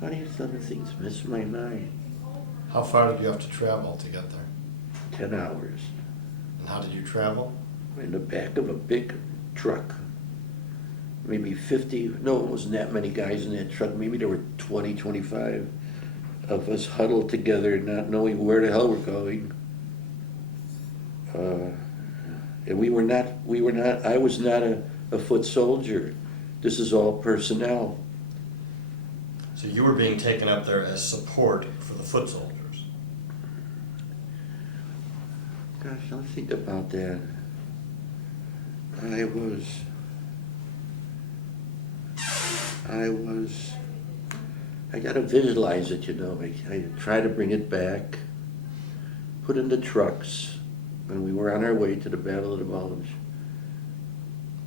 Funniest other things miss my mind. How far did you have to travel to get there? 10 hours. And how did you travel? In the back of a big truck. maybe 50, no, it wasn't that many guys in that truck. Maybe there were 20, 25 of us huddled together, not knowing where the hell we're going. And we were not, I was not a foot soldier. This is all personnel. So you were being taken up there as support for the foot soldiers. Gosh, I'll think about that. I gotta visualize it, you know. I try to bring it back, put in the trucks, and we were on our way to the Battle of the Bulge.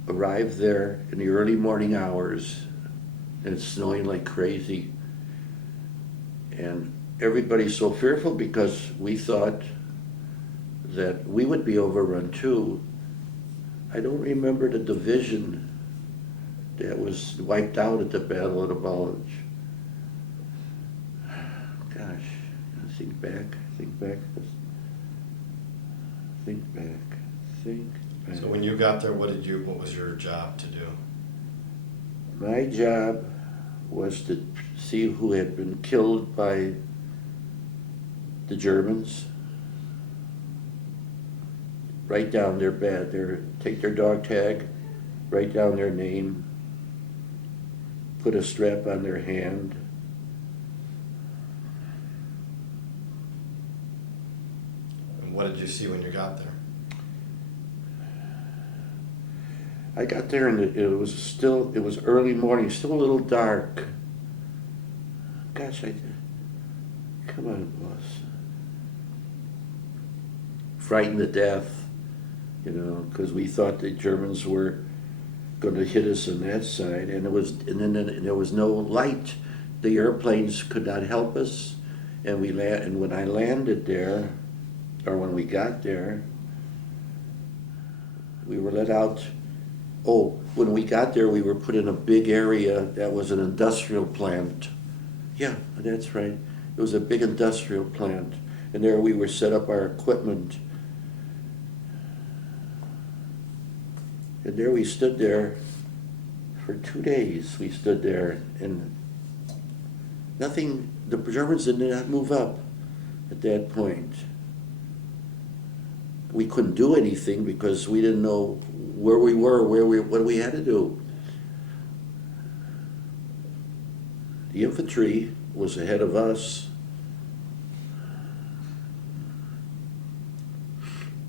Arrived there in the early morning hours, and it's snowing like crazy. And everybody's so fearful because we thought that we would be overrun too. I don't remember the division that was wiped out at the Battle of the Bulge. Gosh, think back. So when you got there, what was your job to do? My job was to see who had been killed by the Germans, write down take their dog tag, write down their name, put a strap on their hand. And what did you see when you got there? I got there and it was early morning, still a little dark. Gosh, come on, boss. Frightened to death, you know, because we thought the Germans were going to hit us on that side, and then there was no light. The airplanes could not help us, and when I landed there, or when we got there, we were let out. Oh, when we got there, we were put in a big area that was an industrial plant. Yeah, that's right. It was a big industrial plant. And there we were set up our equipment. And there we stood there for 2 days. We stood there and nothing, the Germans did not move up at that point. We couldn't do anything because we didn't know where we were, what we had to do. The infantry was ahead of us.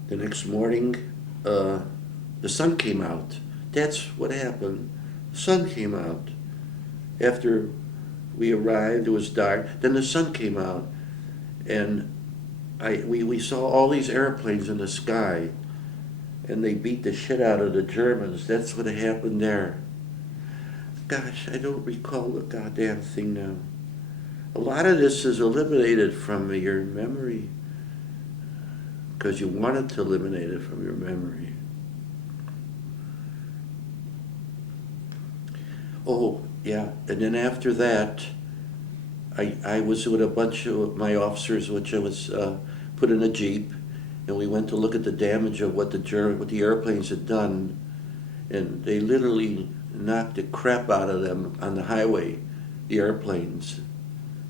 The next morning, the sun came out. That's what happened. The sun came out. After we arrived, it was dark. Then the sun came out, and we saw all these airplanes in the sky, and they beat the shit out of the Germans. That's what happened there. Gosh, I don't recall the goddamn thing now. A lot of this is eliminated from your memory because you wanted to eliminate it from your memory. Oh, yeah, and then after that, I was with a bunch of my officers, which I was put in a Jeep, and we went to look at the damage of what the airplanes had done, and they literally knocked the crap out of them on the highway, the airplanes.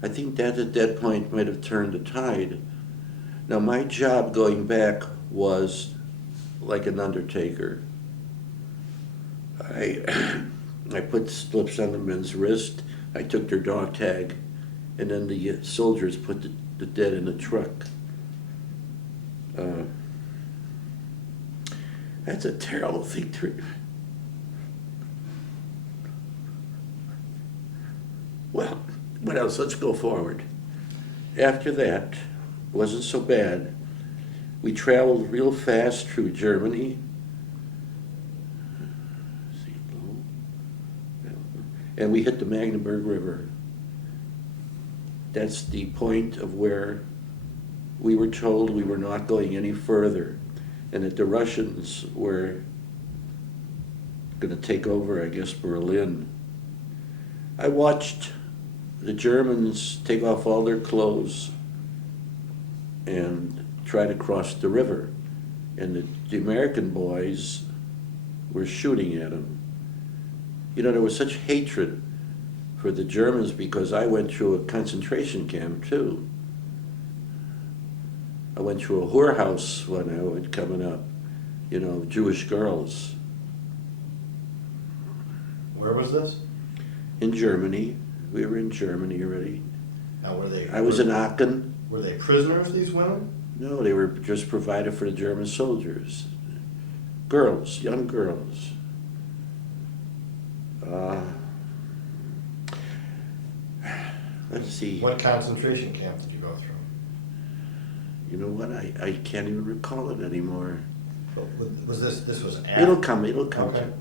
I think that at that point might have turned the tide. Now my job going back was like an undertaker. I put slips on the men's wrist, I took their dog tag, and then the soldiers put the dead in the truck. That's a terrible thing to. Well, what else? Let's go forward. After that, wasn't so bad. We traveled real fast through Germany. And we hit the Magdeburg River. That's the point of where we were told we were not going any further, and that the Russians were going to take over, I guess, Berlin. I watched the Germans take off all their clothes and try to cross the river, and the American boys were shooting at them. You know, there was such hatred for the Germans because I went through a concentration camp too. I went through a whorehouse when I was coming up, you know, Jewish girls. Where was this? In Germany. We were in Germany already. Now, were they? I was in Aachen. Were they prisoners, these women? No, they were just provided for the German soldiers. Girls, young girls. Let's see. What concentration camp did you go through? You know what? I can't even recall it anymore. Was this was It'll come. Okay.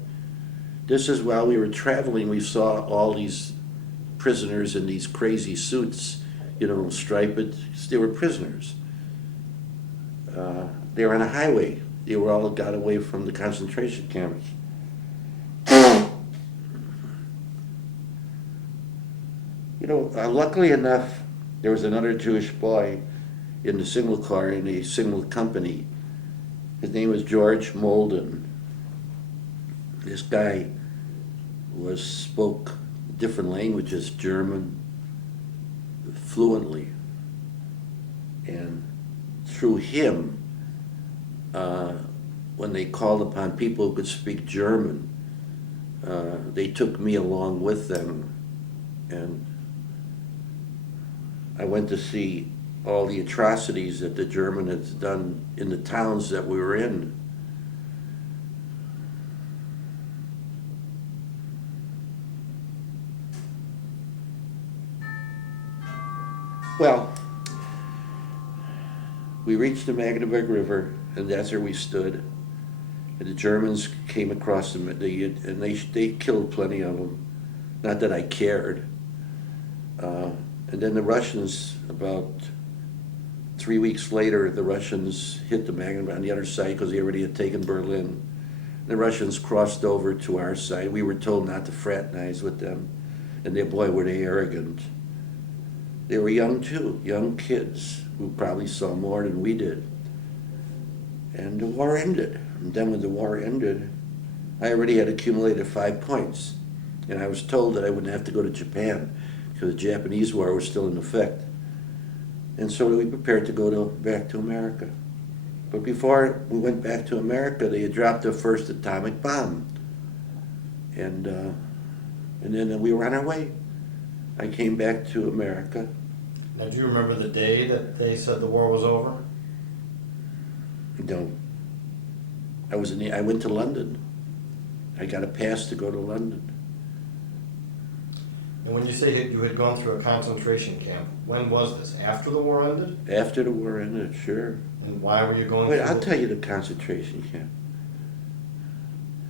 This is while we were traveling, we saw all these prisoners in these crazy suits, you know, striped. They were prisoners. They were on a highway. They were all got away from the concentration camps. You know, luckily enough, there was another Jewish boy in the signal car in a signal company. His name was George Molden. This guy spoke different languages, German, fluently. And through him, when they called upon people who could speak German, they took me along with them. And I went to see all the atrocities that the German had done in the towns that we were in. Well, we reached the Magdeburg River, and that's where we stood. And the Germans came across them, and they killed plenty of them. Not that I cared. And then the Russians, about 3 weeks later, the Russians hit the Magdeburg on the other side because they already had taken Berlin. The Russians crossed over to our side. We were told not to fraternize with them, and boy, were they arrogant. They were young too, young kids who probably saw more than we did. And the war ended. And then when the war ended, I already had accumulated 5 points. And I was told that I wouldn't have to go to Japan because the Japanese war was still in effect. And so we prepared to go back to America. But before we went back to America, they had dropped the first atomic bomb. And then we were on our way. I came back to America. Now, do you remember the day that they said the war was over? No. I went to London. I got a pass to go to London. And when you say you had gone through a concentration camp, when was this? After the war ended? After the war ended, sure. And why were you going Wait, through I'll tell you the concentration camp.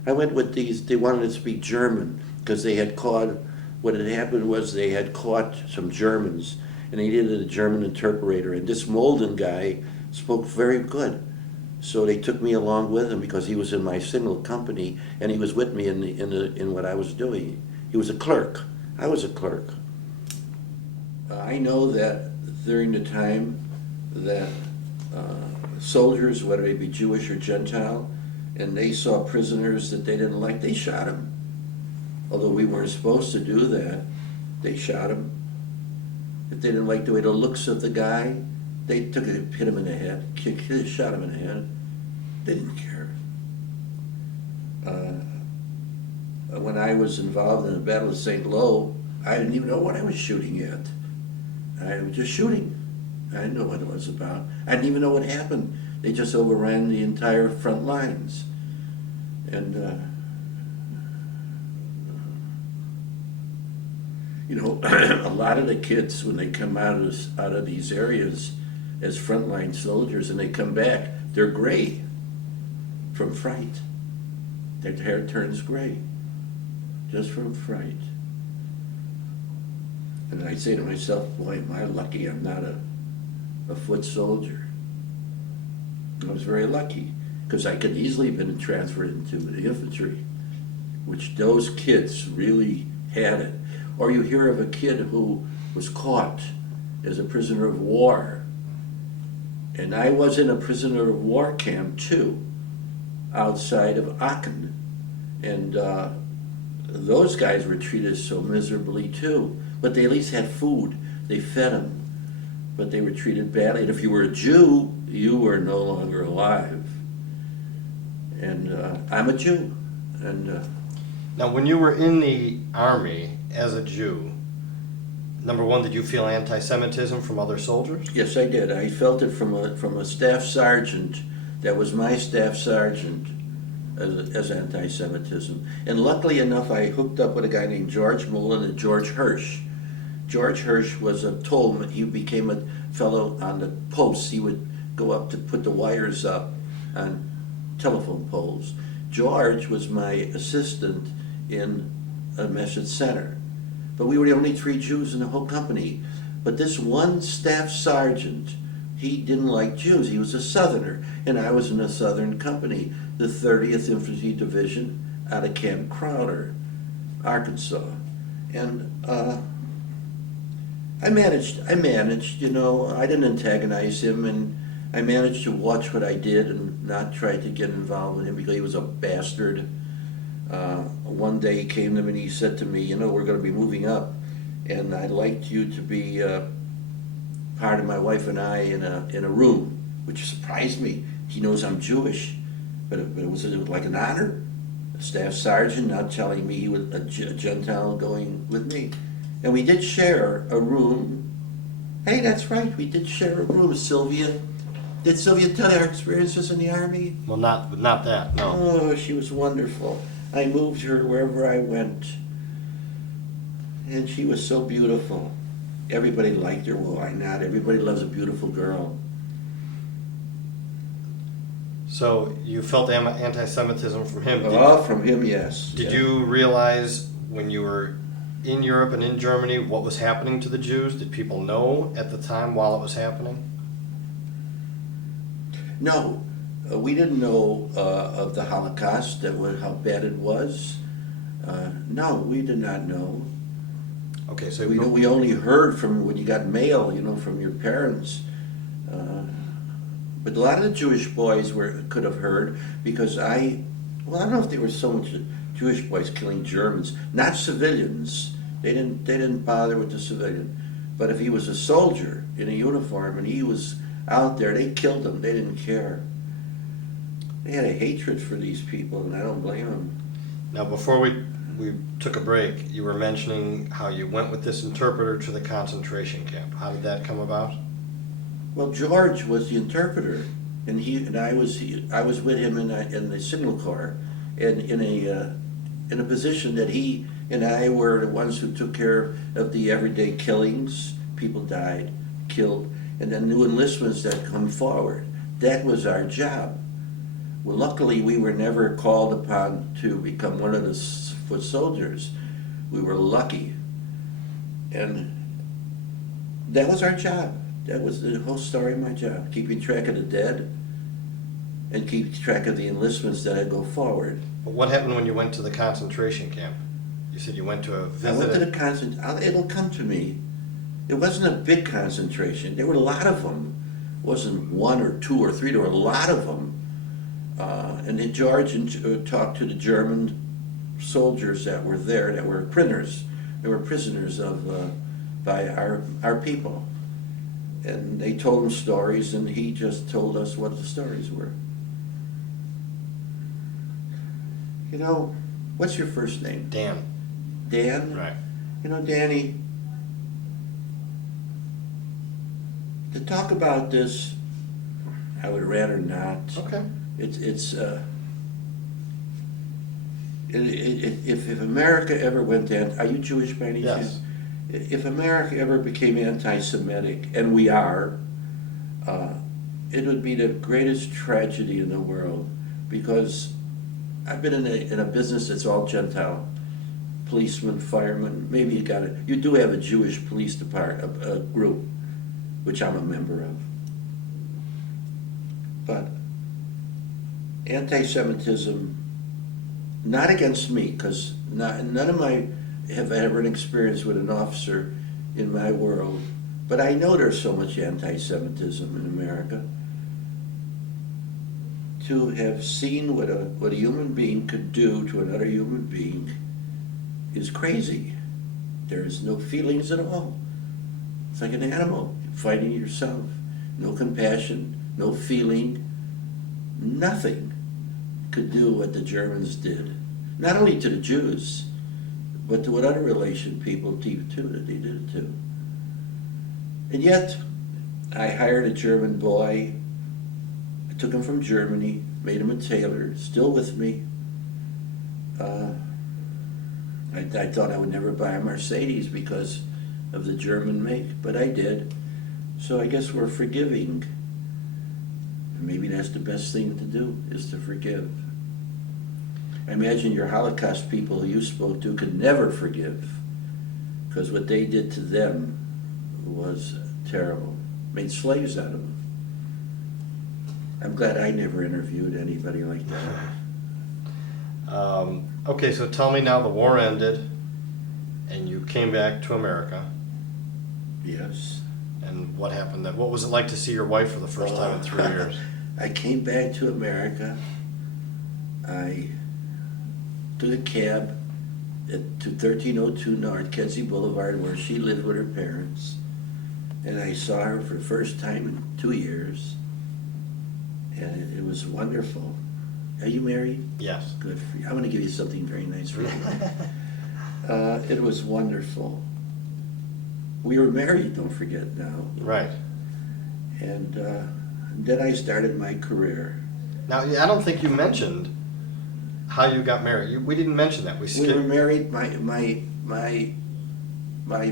I went with they wanted to speak German because they had caught, what had happened was they had caught some Germans and they needed a German interpreter, and this Molden guy spoke very good. So they took me along with him because he was in my signal company and he was with me in what I was doing. He was a clerk. I was a clerk. I know that during the time that soldiers, whether they be Jewish or Gentile, and they saw prisoners that they didn't like, they shot them. Although we weren't supposed to do that, they shot him. If they didn't like the way the looks of the guy, they took it, hit him in the head, shot him in the head. They didn't care. When I was involved in the Battle of St. Lo, I didn't even know what I was shooting at. I was just shooting. I didn't know what it was about. I didn't even know what happened. They just overran the entire front lines. And, you know, a lot of the kids, when they come out of these areas as frontline soldiers and they come back, they're gray from fright. Their hair turns gray just from fright. And I say to myself, boy, am I lucky I'm not a foot soldier. I was very lucky because I could easily have been transferred into the infantry, which those kids really had it. Or you hear of a kid who was caught as a prisoner of war. And I was in a prisoner of war camp too, outside of Aachen. And those guys were treated so miserably too. But they at least had food. They fed them. But they were treated badly. And if you were a Jew, you were no longer alive. And I'm a Jew. And Now, when you were in the Army as a Jew, number one, did you feel anti-Semitism from other soldiers? yes, I did. I felt it from a staff sergeant that was my staff sergeant as anti-Semitism. And luckily enough, I hooked up with a guy named George Mullen and George Hirsch. George Hirsch was a tollman. He became a fellow on the posts. He would go up to put the wires up on telephone poles. George was my assistant in a message center. But we were the only 3 Jews in the whole company. But this one staff sergeant, he didn't like Jews. He was a Southerner, and I was in a Southern company, the 30th Infantry Division out of Camp Crowder, Arkansas. And I managed, you know, I didn't antagonize him, and I managed to watch what I did and not try to get involved with him because he was a bastard. One day he came to me and he said to me, you know, we're going to be moving up, and I'd like you to be part of my wife and I in a room, which surprised me. He knows I'm Jewish, but it was like an honor. A staff sergeant not telling me he was a Gentile going with me. And we did share a room. Hey, that's right, we did share a room, Sylvia. Did Sylvia tell you her experiences in the Army? Well, not that, no. Oh, she was wonderful. I moved her wherever I went. And she was so beautiful. Everybody liked her. Well, why not? Everybody loves a beautiful girl. So you felt anti-Semitism from him. Oh, from him, yes. Did Yeah. you realize when you were in Europe and in Germany what was happening to the Jews? Did people know at the time while it was happening? No, we didn't know of the Holocaust, how bad it was. No, we did not know. Okay, so We only heard from when you got mail, you know, from your parents. But a lot of the Jewish boys could have heard because I don't know if they were so much Jewish boys killing Germans, not civilians. They didn't bother with the civilian. But if he was a soldier in a uniform and he was out there, they killed him. They didn't care. They had a hatred for these people, and I don't blame them. Now, before we took a break, you were mentioning how you went with this interpreter to the concentration camp. How did that come about? Well, George was the interpreter, and I was with him in the Signal Corps, and in a position that he and I were the ones who took care of the everyday killings. People died, killed, and then new enlistments that come forward. That was our job. Well, luckily we were never called upon to become one of the foot soldiers. We were lucky, and that was our job. That was the whole story of my job, keeping track of the dead and keep track of the enlistments that go forward. But what happened when you went to the concentration camp? You said you went to a visit. I went to the it'll come to me. It wasn't a big concentration. There were a lot of them. It wasn't 1 or 2 or 3. There were a lot of them. And then George talked to the German soldiers that were there, that were prisoners. They were prisoners by our people. And they told him stories, and he just told us what the stories were. You know, what's your first name? Dan. Dan? Right. You know, Danny, to talk about this, I would rather not. Okay. If America ever went down, are you Jewish by any chance? Yes. If America ever became anti-Semitic, and we are, it would be the greatest tragedy in the world, because I've been in a business that's all Gentile, policemen, firemen. Maybe you do have a Jewish police department, a group, which I'm a member of. But anti-Semitism, not against me, because none of my have ever an experience with an officer in my world, but I know there's so much anti-Semitism in America. To have seen what a human being could do to another human being is crazy. There is no feelings at all. It's like an animal fighting yourself. No compassion, no feeling, nothing could do what the Germans did. Not only to the Jews, but to what other relation people too, that they did it to. And yet, I hired a German boy. I took him from Germany, made him a tailor, still with me. I thought I would never buy a Mercedes because of the German make, but I did. So I guess we're forgiving. And maybe that's the best thing to do, is to forgive. I imagine your Holocaust people who you spoke to could never forgive, because what they did to them was terrible. Made slaves out of them. I'm glad I never interviewed anybody like that. Okay, so tell me now, the war ended, and you came back to America, Yes. and what happened then? What was it like to see your wife for the first time in 3 years? I came back to America. I took a cab to 1302 North Kedzie Boulevard, where she lived with her parents, and I saw her for the first time in 2 years, and it was wonderful. Are you married? Yes. Good for you. I'm going to give you something very nice for you. It was wonderful. We were married, don't forget now. Right. And then I started my career. Now, I don't think you mentioned how you got married. We didn't mention that. We We skipped. were married. My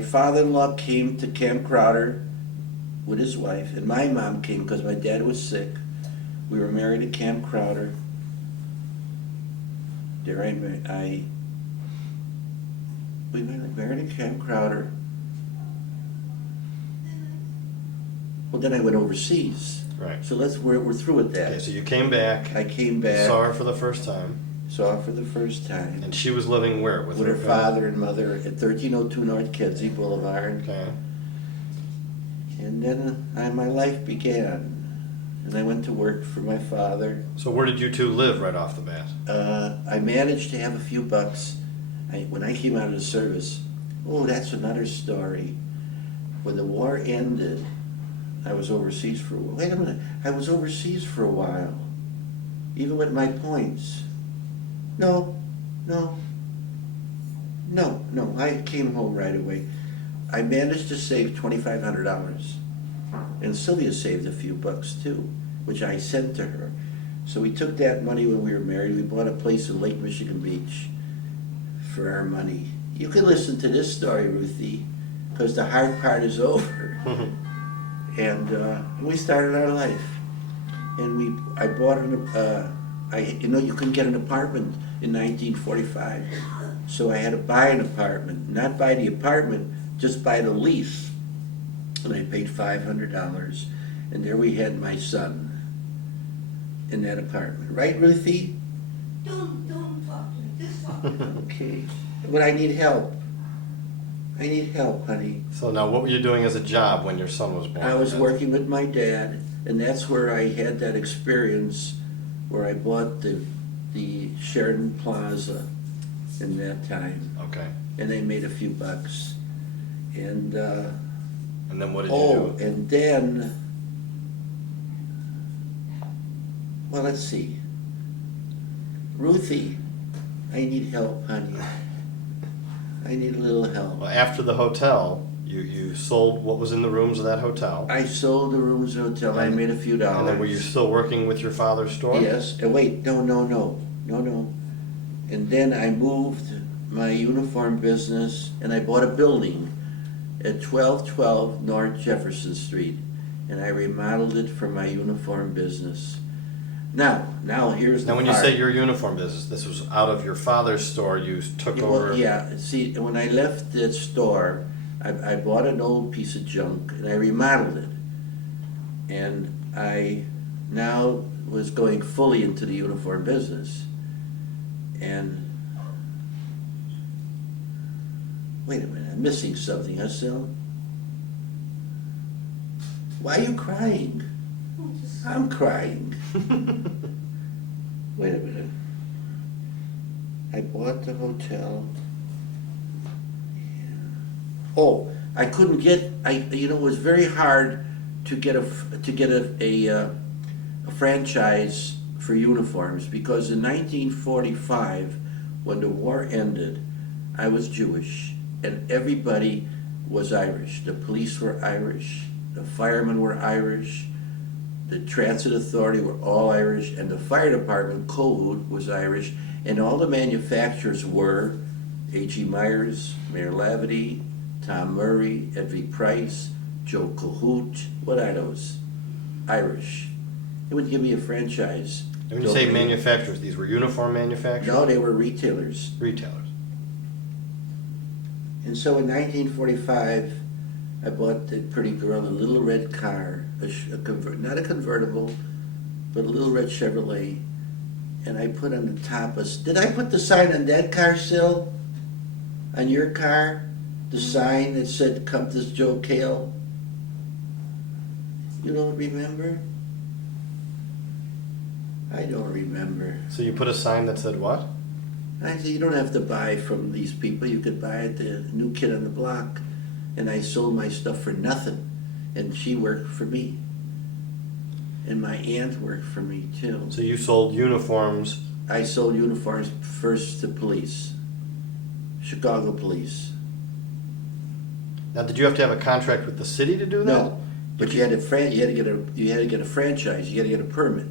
father-in-law came to Camp Crowder with his wife, and my mom came because my dad was sick. We were married at Camp Crowder. There we were married at Camp Crowder. Well, then I went overseas. Right. So we're through with that. Okay, so you came back, I came back, saw her for the first time, saw her for the first time. and she was living where? With her parents? father and mother at 1302 North Kedzie Boulevard. Okay. And then my life began. And I went to work for my father. So where did you two live right off the bat? I managed to have a few bucks. When I came out of the service, oh, that's another story. When the war ended, I was overseas for a while. Wait a minute, I was overseas for a while. Even with my points. No, I came home right away. I managed to save $2,500. And Sylvia saved a few bucks too, which I sent to her. So we took that money when we were married. We bought a place in Lake Michigan Beach for our money. You can listen to this story, Ruthie, because the hard part is over. And we started our life. And I bought you couldn't get an apartment in 1945. So I had to buy an apartment. Not buy the apartment, just buy the lease. And I paid $500. And there we had my son in that apartment. Right, Ruthie? Don't talk like this. Okay. But I need help. I need help, honey. So now, what were you doing as a job when your son was born? I was working with my dad, and that's where I had that experience where I bought the Sheridan Plaza in that time. Okay. And I made a few bucks. And then what did you do? and then, well, let's see. Ruthie, I need help, honey. I need a little help. Well, after the hotel, you sold what was in the rooms of that hotel. I sold the rooms in the hotel. I made a few dollars. And then were you still working with your father's store? Yes. And wait, no. And then I moved my uniform business, and I bought a building at 1212 North Jefferson Street, and I remodeled it for my uniform business. Now here's the Now, when you part. say your uniform business, this was out of your father's store. You took over. Yeah, see, when I left that store, I bought an old piece of junk and I remodeled it. And I now was going fully into the uniform business. And wait a minute, I'm missing something, huh, Sil? Why are you crying? I'm crying. Wait a minute. I bought the hotel. Oh, I couldn't get, it was very hard to get a franchise for uniforms, because in 1945, when the war ended, I was Jewish, and everybody was Irish. The police were Irish, the firemen were Irish, the transit authority were all Irish, and the fire department, Kohut, was Irish, and all the manufacturers were A.G. Myers, Mayor Lavity, Tom Murray, Edvig Price, Joe Kohut. What are those? Irish. They would give me a franchise. And when you say manufacturers, these were uniform manufacturers? No, they were retailers. Retailers. And so in 1945, I bought that pretty girl a little red car, not a convertible, but a little red Chevrolet. And I put on the top did I put the sign on that car still? On your car? The sign that said, "Come to Joe Kale"? You don't remember? I don't remember. So you put a sign that said what? I said, you don't have to buy from these people. You could buy at the new kid on the block. And I sold my stuff for nothing. And she worked for me. And my aunt worked for me too. So you sold uniforms. I sold uniforms first to police. Chicago police. Now, did you have to have a contract with the city to do that? No, but you had to get a franchise. You had to get a permit,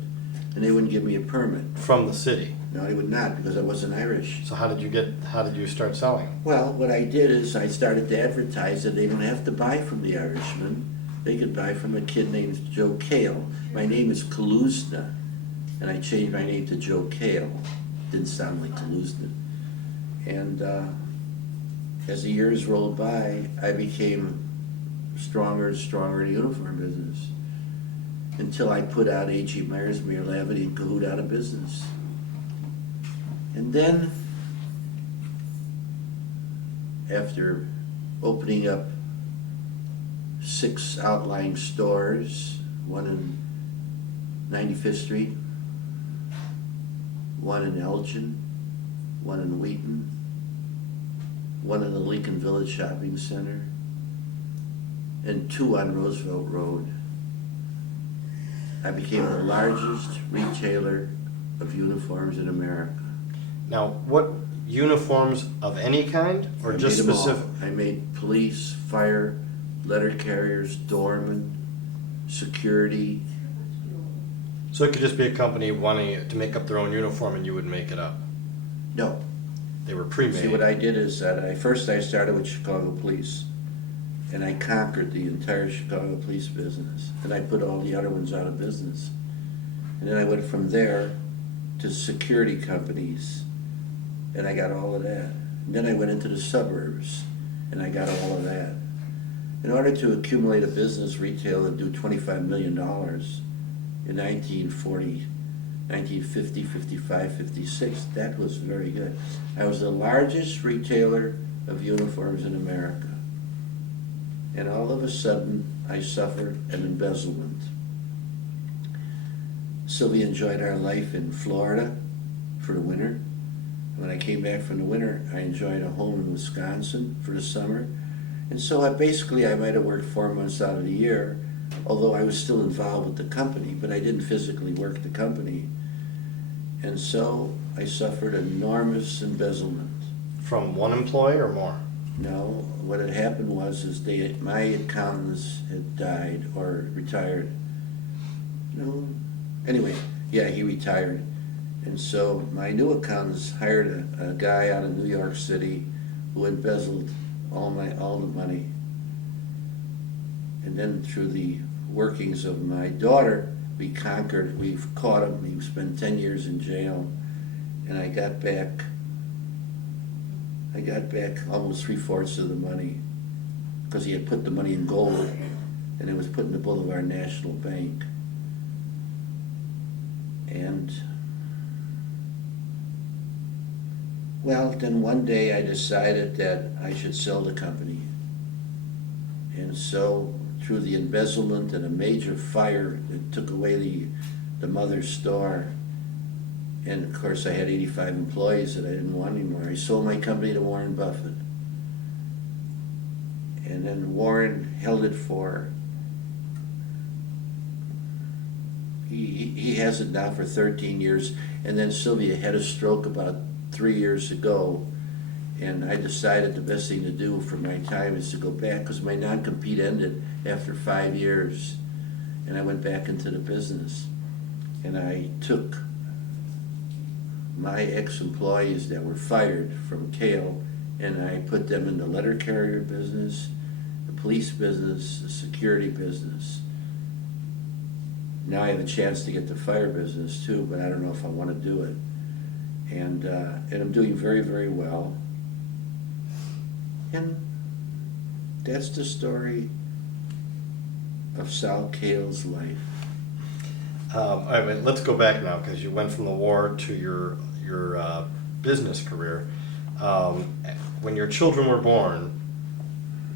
and they wouldn't give me a permit. From the city. No, they would not, because I wasn't Irish. So how did you start selling? Well, what I did is I started to advertise that they don't have to buy from the Irishman. They could buy from a kid named Joe Kale. My name is Kaluzna, and I changed my name to Joe Kale. Didn't sound like Kaluzna. And as the years rolled by, I became stronger and stronger in the uniform business, until I put out A.G. Myers, Mayor Lavity, and Cahoot out of business. And then, after opening up 6 outlying stores, one in 95th Street, one in Elgin, one in Wheaton, one in the Lincoln Village Shopping Center, and 2 on Roosevelt Road, I became the largest retailer of uniforms in America. Now, what uniforms of any kind, or just I made them all. specific? I made police, fire, letter carriers, doormen, security. So it could just be a company wanting to make up their own uniform, and you would make it up. No. They were pre-made. See, what I did is that I started with Chicago Police, and I conquered the entire Chicago Police business, and I put all the other ones out of business. And then I went from there to security companies, and I got all of that. And then I went into the suburbs, and I got all of that. In order to accumulate a business retail and do $25 million in 1940, 1950, 55, 56, that was very good. I was the largest retailer of uniforms in America. And all of a sudden, I suffered an embezzlement. So we enjoyed our life in Florida for the winter. When I came back from the winter, I enjoyed a home in Wisconsin for the summer. And so I might have worked 4 months out of the year, although I was still involved with the company, but I didn't physically work the company. And so I suffered enormous embezzlement. From one employee or more? No, what had happened was my accountants had died or retired. No, anyway, yeah, he retired. And so my new accountants hired a guy out of New York City who embezzled all the money. And then through the workings of my daughter, we've caught him. He spent 10 years in jail, and I got back almost 3/4 of the money, because he had put the money in gold, and it was put in the Boulevard National Bank. And well, then one day I decided that I should sell the company. And so, through the embezzlement and a major fire that took away the mother's store, and of course I had 85 employees that I didn't want anymore, I sold my company to Warren Buffett. And then Warren held it for, he has it now for 13 years. And then Sylvia had a stroke about 3 years ago. And I decided the best thing to do for my time is to go back, because my non-compete ended after 5 years. And I went back into the business. And I took my ex-employees that were fired from Kale, and I put them in the letter carrier business, the police business, the security business. Now I have a chance to get the fire business too, but I don't know if I want to do it. And I'm doing very, very well. And that's the story of Sal Kale's life. All right, but let's go back now, because you went from the war to your business career. When your children were born,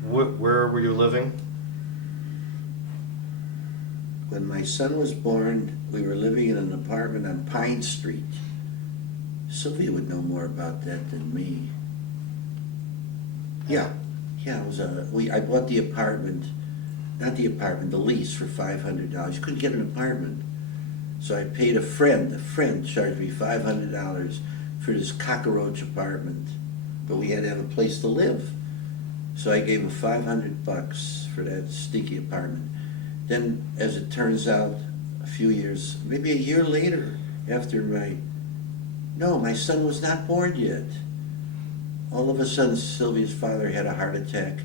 where were you living? When my son was born, we were living in an apartment on Pine Street. Sylvia would know more about that than me. Yeah, it was I bought the apartment, not the apartment, the lease for $500. You couldn't get an apartment. So I paid a friend charged me $500 for this cockroach apartment, but we had to have a place to live. So I gave him $500 for that stinky apartment. Then, as it turns out, a few years, maybe a year later, after my son was not born yet. All of a sudden, Sylvia's father had a heart attack,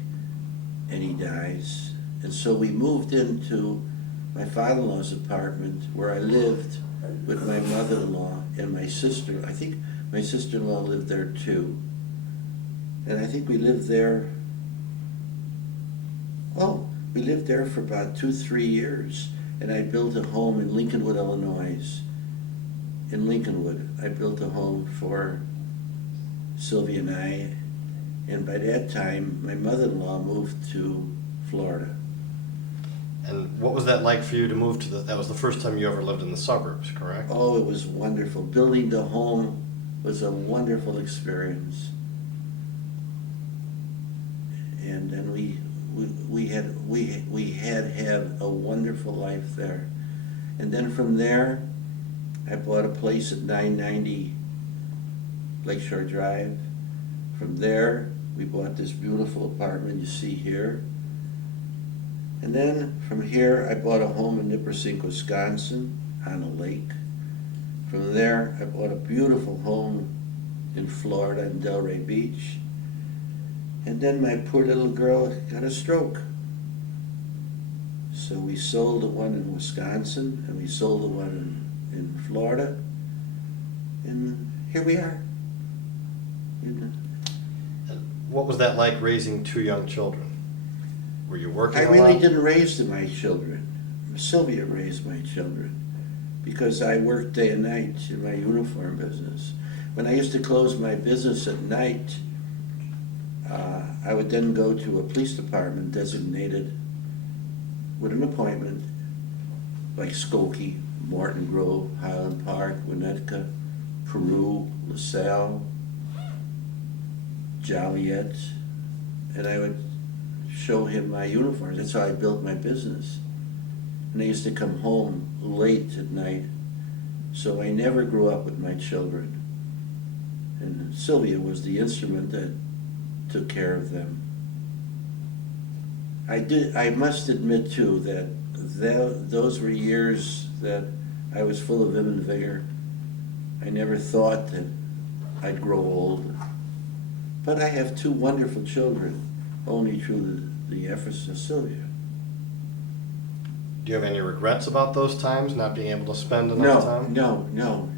and he dies. And so we moved into my father-in-law's apartment, where I lived with my mother-in-law and my sister. I think my sister-in-law lived there too. And I think we lived there, we lived there for about 2-3 years. And I built a home in Lincolnwood, Illinois. In Lincolnwood, I built a home for Sylvia and I. And by that time, my mother-in-law moved to Florida. And what was that like for you to move to that was the first time you ever lived in the suburbs, correct? Oh, it was wonderful. Building the home was a wonderful experience. And then we had a wonderful life there. And then from there, I bought a place at 990 Lakeshore Drive. From there, we bought this beautiful apartment you see here. And then from here, I bought a home in Nippersink, Wisconsin, on a lake. From there, I bought a beautiful home in Florida, in Delray Beach. And then my poor little girl got a stroke. So we sold the one in Wisconsin, and we sold the one in Florida. And here we are. And what was that like, raising 2 young children? Were you working I a really lot? didn't raise my children. Sylvia raised my children, because I worked day and night in my uniform business. When I used to close my business at night, I would then go to a police department designated with an appointment, like Skokie, Morton Grove, Highland Park, Winnetka, Peru, LaSalle, Joliet, and I would show him my uniforms. That's how I built my business. And I used to come home late at night, so I never grew up with my children. And Sylvia was the instrument that took care of them. I must admit too that those were years that I was full of vim and vigor. I never thought that I'd grow old. But I have 2 wonderful children, only through the efforts of Sylvia. Do you have any regrets about those times, not being able to spend enough time? No.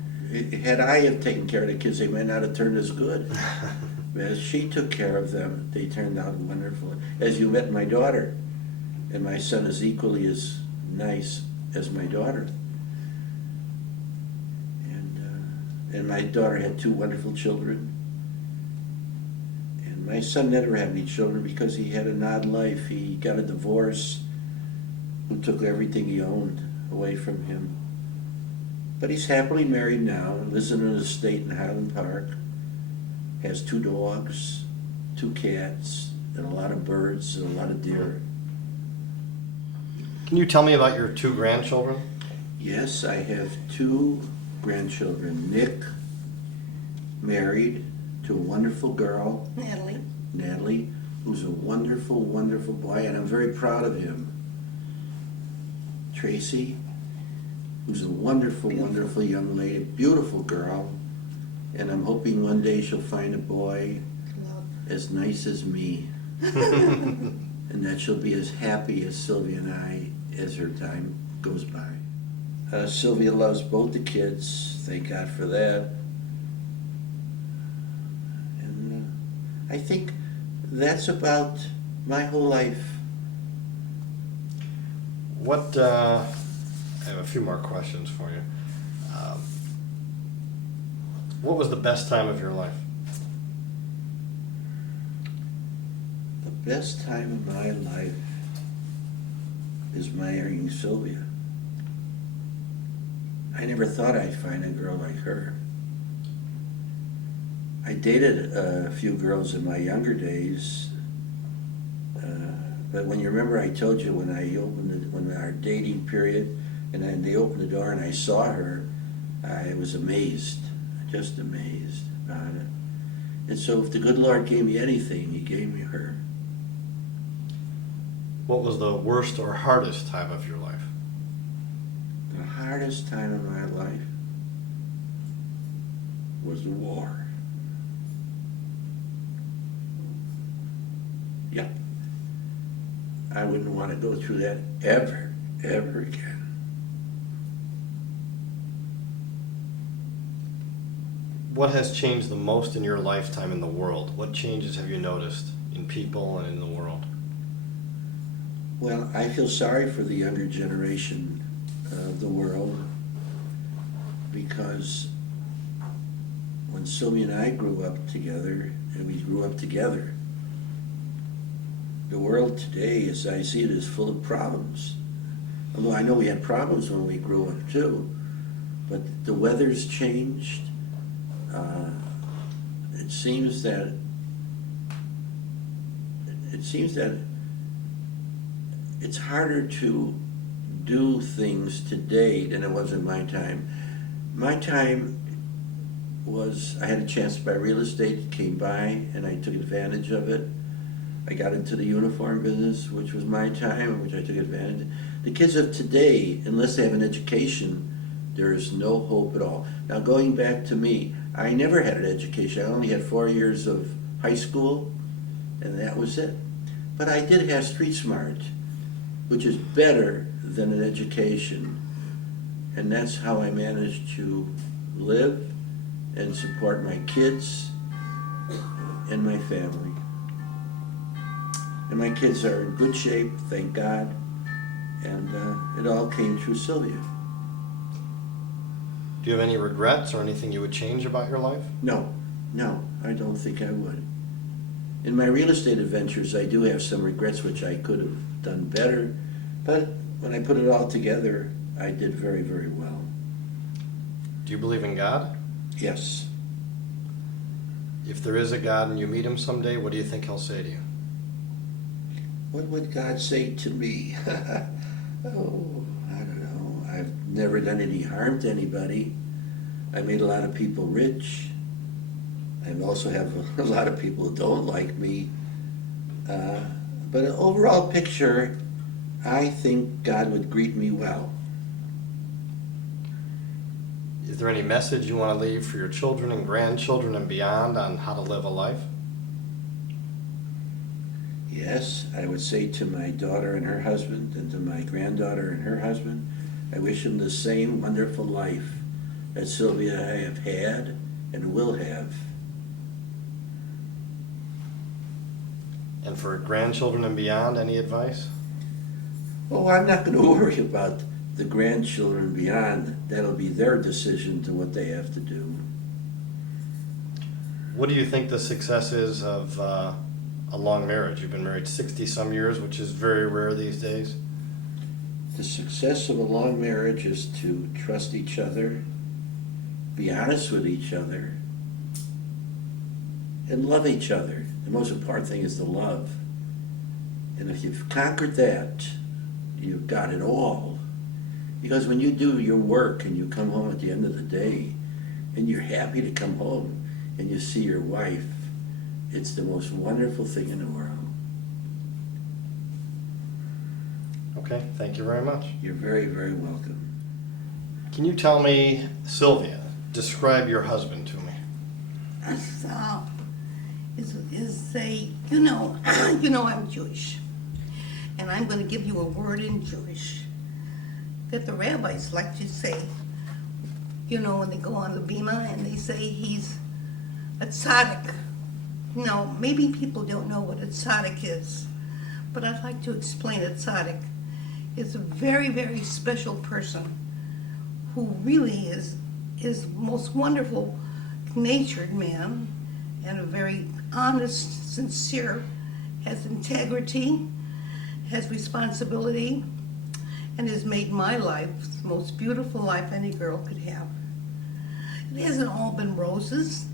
Had I have taken care of the kids, they might not have turned as good. As she took care of them, they turned out wonderful. As you met my daughter, and my son is equally as nice as my daughter. And my daughter had 2 wonderful children. And my son never had any children because he had an odd life. He got a divorce, who took everything he owned away from him. But he's happily married now, lives in an estate in Highland Park, has 2 dogs, 2 cats, and a lot of birds and a lot of deer. Can you tell me about your two grandchildren? Yes, I have two grandchildren. Nick, married to a wonderful girl, Natalie, who's a wonderful, wonderful boy, and I'm very proud of him. Tracy, who's a wonderful, wonderful young lady, beautiful girl, and I'm hoping one day she'll find a boy as nice as me, and that she'll be as happy as Sylvia and I as her time goes by. Sylvia loves both the kids, thank God for that. And I think that's about my whole life. I have a few more questions for you. What was the best time of your life? The best time of my life is marrying Sylvia. I never thought I'd find a girl like her. I dated a few girls in my younger days, but when you remember I told you when our dating period, and then they opened the door and I saw her, I was amazed, just amazed about it. And so if the good Lord gave me anything, He gave me her. What was the worst or hardest time of your life? The hardest time of my life was the war. Yeah. I wouldn't want to go through that ever again. What has changed the most in your lifetime in the world? What changes have you noticed in people and in the world? Well, I feel sorry for the younger generation of the world, because when Sylvia and I grew up together, and we grew up together, the world today, as I see it, is full of problems. Although I know we had problems when we grew up too, but the weather's changed. It seems that it's harder to do things today than it was in my time. My time was, I had a chance to buy real estate, it came by, and I took advantage of it. I got into the uniform business, which was my time, which I took advantage of. The kids of today, unless they have an education, there is no hope at all. Now, going back to me, I never had an education. I only had 4 years of high school, and that was it. But I did have street smart, which is better than an education. And that's how I managed to live and support my kids and my family. And my kids are in good shape, thank God. And it all came through Sylvia. Do you have any regrets or anything you would change about your life? No, I don't think I would. In my real estate adventures, I do have some regrets which I could have done better, but when I put it all together, I did very, very well. Do you believe in God? Yes. If there is a God and you meet Him someday, what do you think He'll say to you? What would God say to me? Oh, I don't know. I've never done any harm to anybody. I made a lot of people rich. I also have a lot of people who don't like me. But an overall picture, I think God would greet me well. Is there any message you want to leave for your children and grandchildren and beyond on how to live a life? Yes, I would say to my daughter and her husband, and to my granddaughter and her husband, I wish them the same wonderful life that Sylvia and I have had and will have. And for grandchildren and beyond, any advice? Oh, I'm not going to worry about the grandchildren beyond. That'll be their decision to what they have to do. What do you think the success is of a long marriage? You've been married 60-some years, which is very rare these days. The success of a long marriage is to trust each other, be honest with each other, and love each other. The most important thing is the love. And if you've conquered that, you've got it all. Because when you do your work and you come home at the end of the day, and you're happy to come home and you see your wife, it's the most wonderful thing in the world. Okay, thank you very much. You're very, very welcome. Can you tell me, Sylvia, describe your husband to me? Is a, I'm Jewish. And I'm going to give you a word in Jewish that the rabbis like to say, when they go on the bima and they say he's a tzaddik. Maybe people don't know what a tzaddik is, but I'd like to explain a tzaddik. It's a very, very special person who really is most wonderful natured man and a very honest, sincere, has integrity, has responsibility, and has made my life the most beautiful life any girl could have. It hasn't all been roses,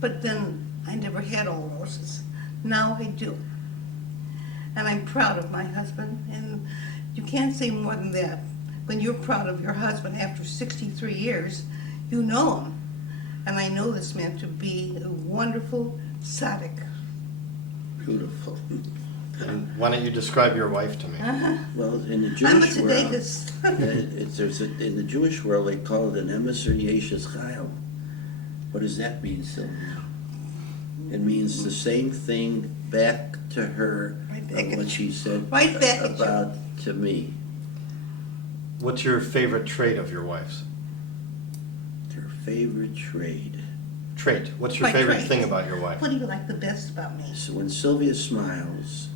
but then I never had all roses. Now I do. And I'm proud of my husband, and you can't say more than that. When you're proud of your husband after 63 years, you know him. And I know this man to be a wonderful tzaddik. Beautiful. And why don't you describe your wife to me? Well, in the I'm a Jewish world, tzaddikus. in the Jewish world, they call it an emissary yeshes chayil. What does that mean, Sylvia? It means the same thing back to her Right back of at what she said Right back at you. about to me. What's your favorite trait of your wife's? Her favorite trade. Trait. What's your My favorite trait. thing about your wife? What do you like the best about me? So when Sylvia smiles,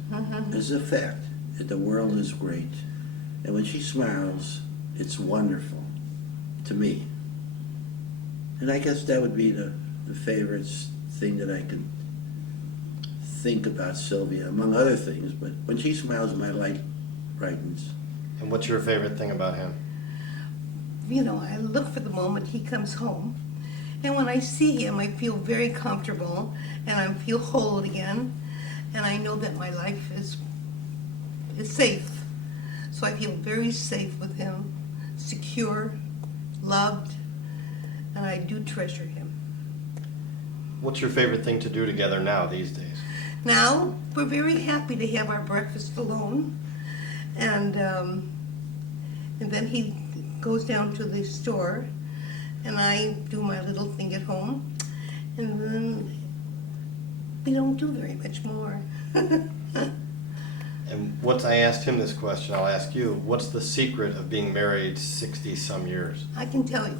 it's a fact that the world is great. And when she smiles, it's wonderful to me. And I guess that would be the favorite thing that I could think about Sylvia, among other things. But when she smiles, my light brightens. And what's your favorite thing about him? I look for the moment he comes home. And when I see him, I feel very comfortable and I feel whole again. And I know that my life is safe. So I feel very safe with him, secure, loved, and I do treasure him. What's your favorite thing to do together now these days? Now, we're very happy to have our breakfast alone. And then he goes down to the store and I do my little thing at home. And then we don't do very much more. And once I asked him this question, I'll ask you, what's the secret of being married 60-some years? I can tell you,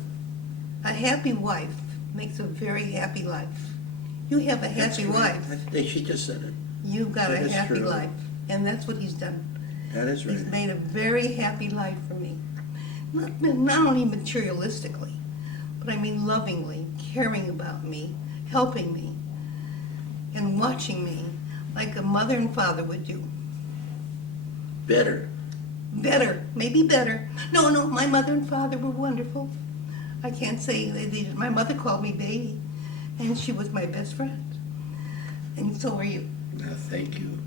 a happy wife makes a very happy life. You have a happy wife, I think she just said it. you've got That a is happy true. life. And that's what he's done. That is right. He's made a very happy life for me. Not only materialistically, but I mean lovingly, caring about me, helping me, and watching me like a mother and father would do. Better. Better, maybe better. No, my mother and father were wonderful. I can't say they did. My mother called me baby, and she was my best friend. And so are you. No, thank you.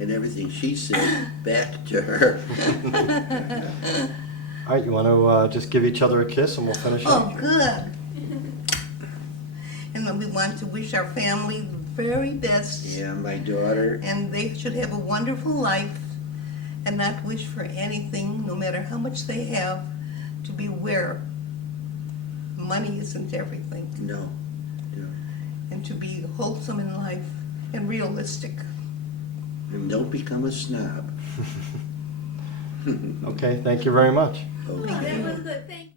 And everything she said back to her. All right, you want to just give each other a kiss and we'll finish Oh, up? good. And then we want to wish our family the very best. Yeah, my daughter. And they should have a wonderful life and not wish for anything, no matter how much they have, to be aware money isn't everything. No. Yeah. And to be wholesome in life and realistic. And don't become a snob. Okay, thank you very much. Okay. That was good. Thank you.